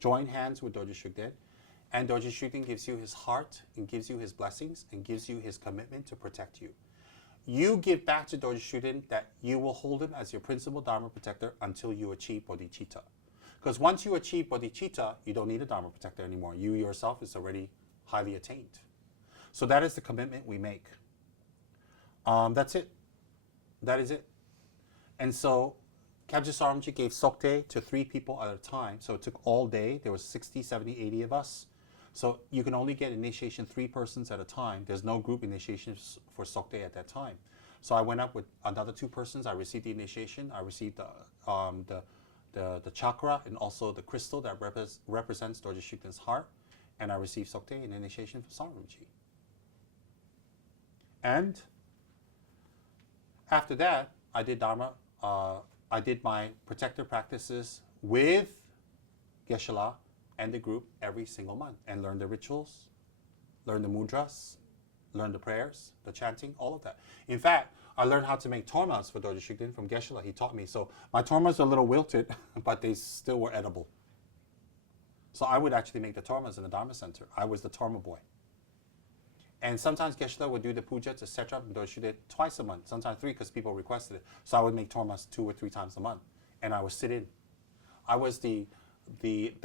join hands with Dorje Shugden, and Dorje Shugden gives you his heart and gives you his blessings and gives you his commitment to protect you. You give back to Dorje Shugden that you will hold him as your principal Dharma Protector until you achieve bodhicitta. Because once you achieve bodhicitta, you don't need a Dharma Protector anymore. You yourself is already highly attained. So that is the commitment we make. That's it. That is it. And so Kabje Sarimji gave Sokte to 3 people at a time. So it took all day. There was 60, 70, 80 of us. So you can only get initiation 3 persons at a time. There's no group initiation for Sokte at that time. So I went up with another 2 persons. I received the initiation. I received the chakra and also the crystal that represents Dorje Shugden's heart. And I received Sokte and initiation from Sarimji. And after that, I did Dharma. I did my protector practices with Geshe-la and the group every single month and learned the rituals, learned the mudras, learned the prayers, the chanting, all of that. In fact, I learned how to make tormas for Dorje Shugden from Geshe-la. He taught me. So my tormas are a little wilted, but they still were edible. So I would actually make the tormas in the Dharma Center. I was the torma boy. And sometimes Geshe-la would do the puja to set up and Dorje Shugden twice a month, sometimes 3 because people requested it. So I would make tormas 2 or 3 times a month, and I would sit in. I was the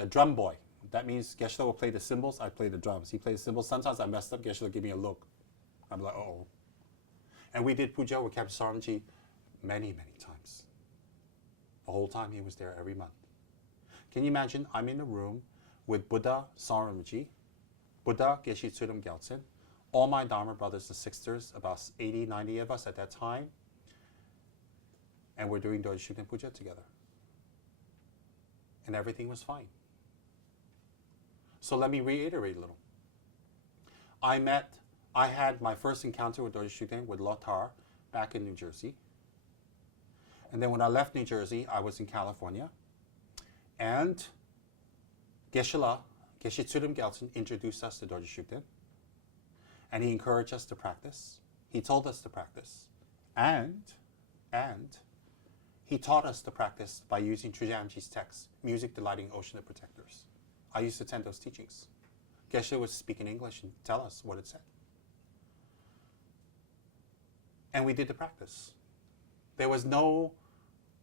drum boy. That means Geshe-la would play the cymbals, I play the drums. He played the cymbals. Sometimes I messed up, Geshe-la would give me a look. I'm like, uh-oh. And we did puja with Kabje Sarimji many, many times. The whole time he was there every month. Can you imagine I'm in a room with Buddha Sarimji, Buddha Geshe Tsuden Gyaltsen, all my Dharma brothers and sisters, about 80, 90 of us at that time, and we're doing Dorje Shugden puja together. And everything was fine. So let me reiterate a little. I had my first encounter with Dorje Shugden with Lothar back in New Jersey. And then when I left New Jersey, I was in California. And Geshe Tsudum Gyaltsen introduced us to Dorje Shugden. And he encouraged us to practice. He told us to practice. And he taught us to practice by using Trijamji's text, Music Delighting Ocean of Protectors. I used to attend those teachings. Geshe would speak in English and tell us what it said. And we did the practice. There was no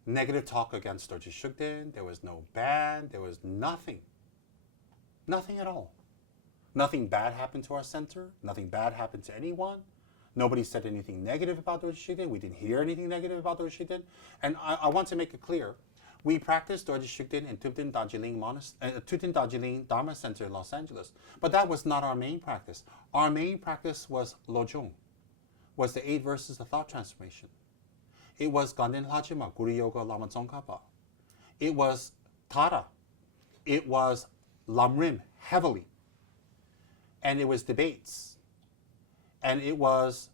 negative talk against Dorje Shugden. There was no ban. There was nothing. Nothing at all. Nothing bad happened to our center. Nothing bad happened to anyone. Nobody said anything negative about Dorje Shugden. We didn't hear anything negative about Dorje Shugden. And I want to make it clear. We practiced Dorje Shugden in Tubten Darjeeling Dharma Center in Los Angeles. But that was not our main practice. Our main practice was Lojong, was the 8 verses of thought transformation. It was Ganden Lhajima, Guru Yoga Lama Tsongkhapa. It was Tara. It was Lamrim, heavily. And it was debates. And it was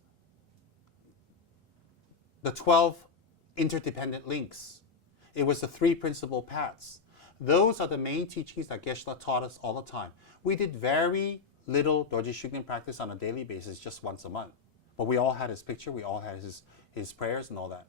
the 12 interdependent links. It was the 3 principal paths. Those are the main teachings that Geshe taught us all the time. We did very little Dorje Shugden practice on a daily basis, just once a month. But we all had his picture, we all had his prayers and all that.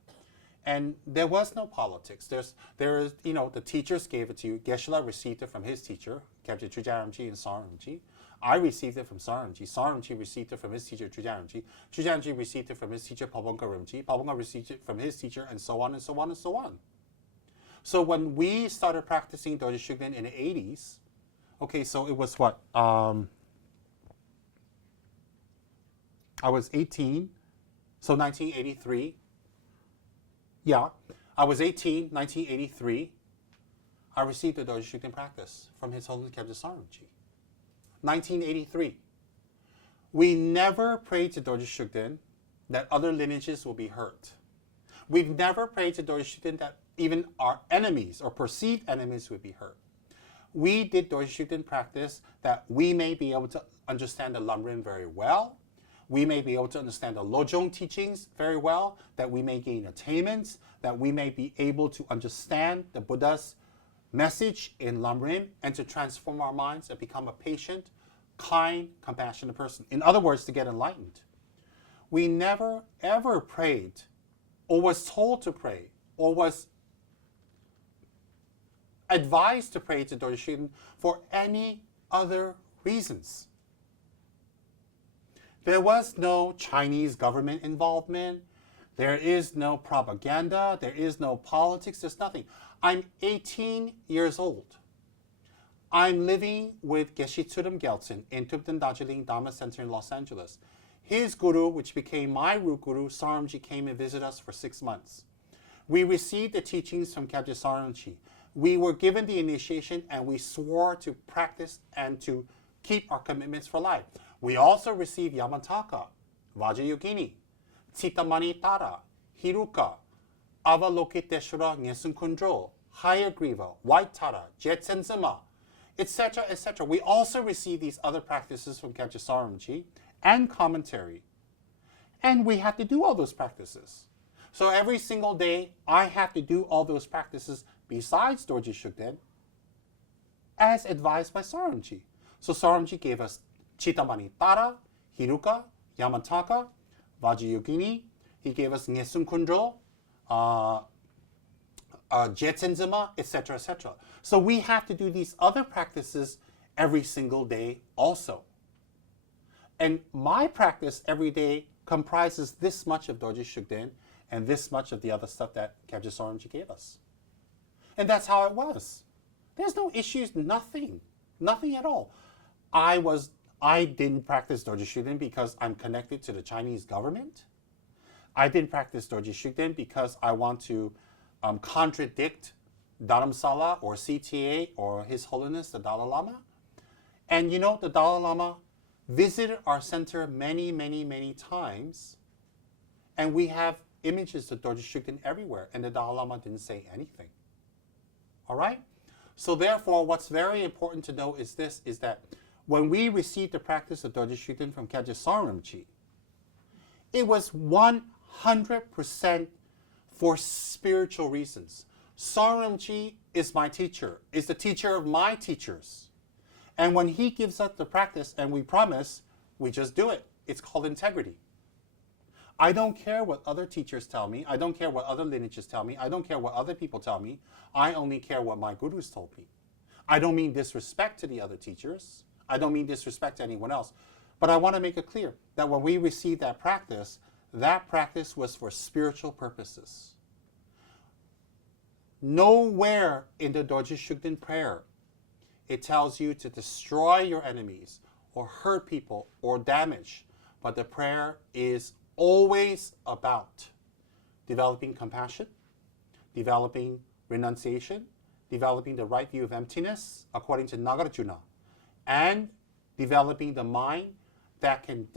And there was no politics. There is, the teachers gave it to you. Geshe received it from his teacher, Kyabje Chujaramji and Saramji. I received it from Saramji. Saramji received it from his teacher, Chujaramji. Chujaramji received it from his teacher, Pabonga Rimji. Pabonga received it from his teacher, and so on and so on and so on. So when we started practicing Dorje Shugden in the 80s, okay, so it was what? I was 18, so 1983. Yeah, I was 18, 1983. I received the Dorje Shugden practice from His Holiness Kyabje Saramji. 1983. We never prayed to Dorje Shugden that other lineages will be hurt. We've never prayed to Dorje Shugden that even our enemies or perceived enemies would be hurt. We did Dorje Shugden practice that we may be able to understand the Lamrim very well. We may be able to understand the Lojong teachings very well, that we may gain attainments, that we may be able to understand the Buddha's message in Lamrim and to transform our minds and become a patient, kind, compassionate person. In other words, to get enlightened. We never ever prayed or was told to pray or was advised to pray to Dorje Shugden for any other reasons. There was no Chinese government involvement. There is no propaganda. There is no politics. There's nothing. I'm 18 years old. I'm living with Geshe Tsudum Gyaltsen in Tubten Darjeeling Dharma Center in Los Angeles. His guru, which became my root guru, Saramji, came and visited us for 6 months. We received the teachings from Kyabje Saramji. We were given the initiation and we swore to practice and to keep our commitments for life. We also received Yamantaka, Vajrayogini, Tsitamani Tara, Hiruka, Avalokiteshvara Nyesun Kundro, Hayagriva, White Tara, Jetsenzama, etc., etc. We also received these other practices from Kyabje Saramji and commentary. And we had to do all those practices. So every single day, I have to do all those practices besides Dorje Shugden, as advised by Saramji. So Saramji gave us Chitamani Tara, Hiruka, Yamantaka, Vajrayogini. He gave us Nyesun Kundro, Jetsenzima, etc., etc. So we have to do these other practices every single day also. And my practice every day comprises this much of Dorje Shugden and this much of the other stuff that Kyabje Saramji gave us. And that's how it was. There's no issues, nothing at all. I didn't practice Dorje Shugden because I'm connected to the Chinese government. I didn't practice Dorje Shugden because I want to contradict Dharamsala or CTA or His Holiness the Dalai Lama. And the Dalai Lama visited our center many, many, many times, and we have images of Dorje Shugden everywhere, and the Dalai Lama didn't say anything. All right? So therefore, what's very important to know is this, is that when we received the practice of Dorje Shugden from Khadje Rinpoche, it was 100% for spiritual reasons. Rinpoche is my teacher, is the teacher of my teachers. And when he gives us the practice and we promise, we just do it. It's called integrity. I don't care what other teachers tell me. I don't care what other lineages tell me. I don't care what other people tell me. I only care what my gurus told me. I don't mean disrespect to the other teachers. I don't mean disrespect to anyone else. But I want to make it clear that when we received that practice was for spiritual purposes. Nowhere in the Dorje Shugden prayer it tells you to destroy your enemies or hurt people or damage. But the prayer is always about developing compassion, developing renunciation, developing the right view of emptiness according to Nagarjuna, and developing the mind that can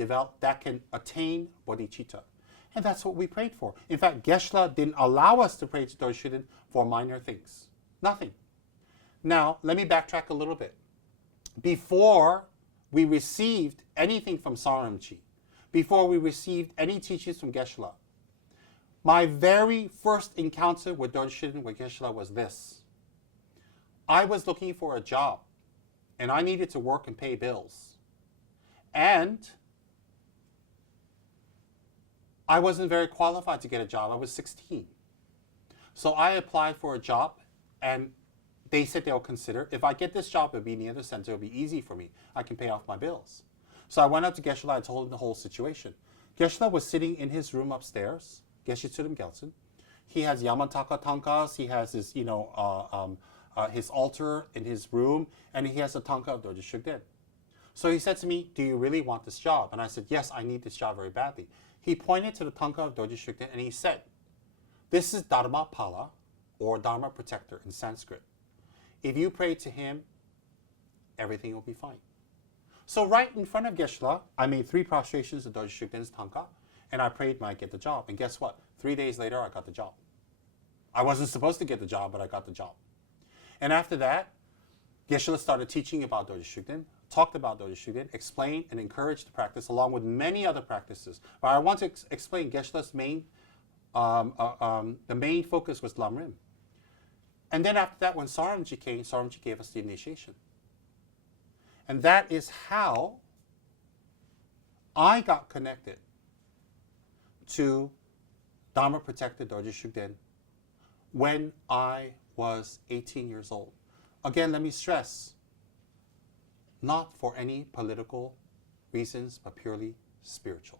attain bodhicitta. And that's what we prayed for. In fact, Geshe didn't allow us to pray to Dorje Shugden for minor things. Nothing. Now, let me backtrack a little bit. Before we received anything from Rinpoche, before we received any teachings from Geshe, my very first encounter with Dorje Shugden with Geshe was this. I was looking for a job, and I needed to work and pay bills. And I wasn't very qualified to get a job. I was 16. So I applied for a job, and they said they'll consider. If I get this job, it'll be near the center. It'll be easy for me. I can pay off my bills. So I went up to Geshe and told him the whole situation. Geshe was sitting in his room upstairs, Geshe Tsurim Gyaltsen. He has Yamataka tankas. He has his, his altar in his room, and he has a tanka of Dorje Shugden. So he said to me, "Do you really want this job?" And I said, "Yes, I need this job very badly." He pointed to the tanka of Dorje Shugden and he said, "This is Dharma Pala, or Dharma Protector in Sanskrit. If you pray to him, everything will be fine." So right in front of Geshe, I made 3 prostrations of Dorje Shugden's tanka, and I prayed might get the job. And guess what? 3 days later, I got the job. I wasn't supposed to get the job, but I got the job. And after that, Geshe started teaching about Dorje Shugden, talked about Dorje Shugden, explained and encouraged the practice along with many other practices. But I want to explain Geshe's main, the main focus was Lam Rim. And then after that, when Rinpoche came, Rinpoche gave us the initiation. And that is how I got connected to Dharma Protector Dorje Shugden when I was 18 years old. Again, let me stress, not for any political reasons, but purely spiritual.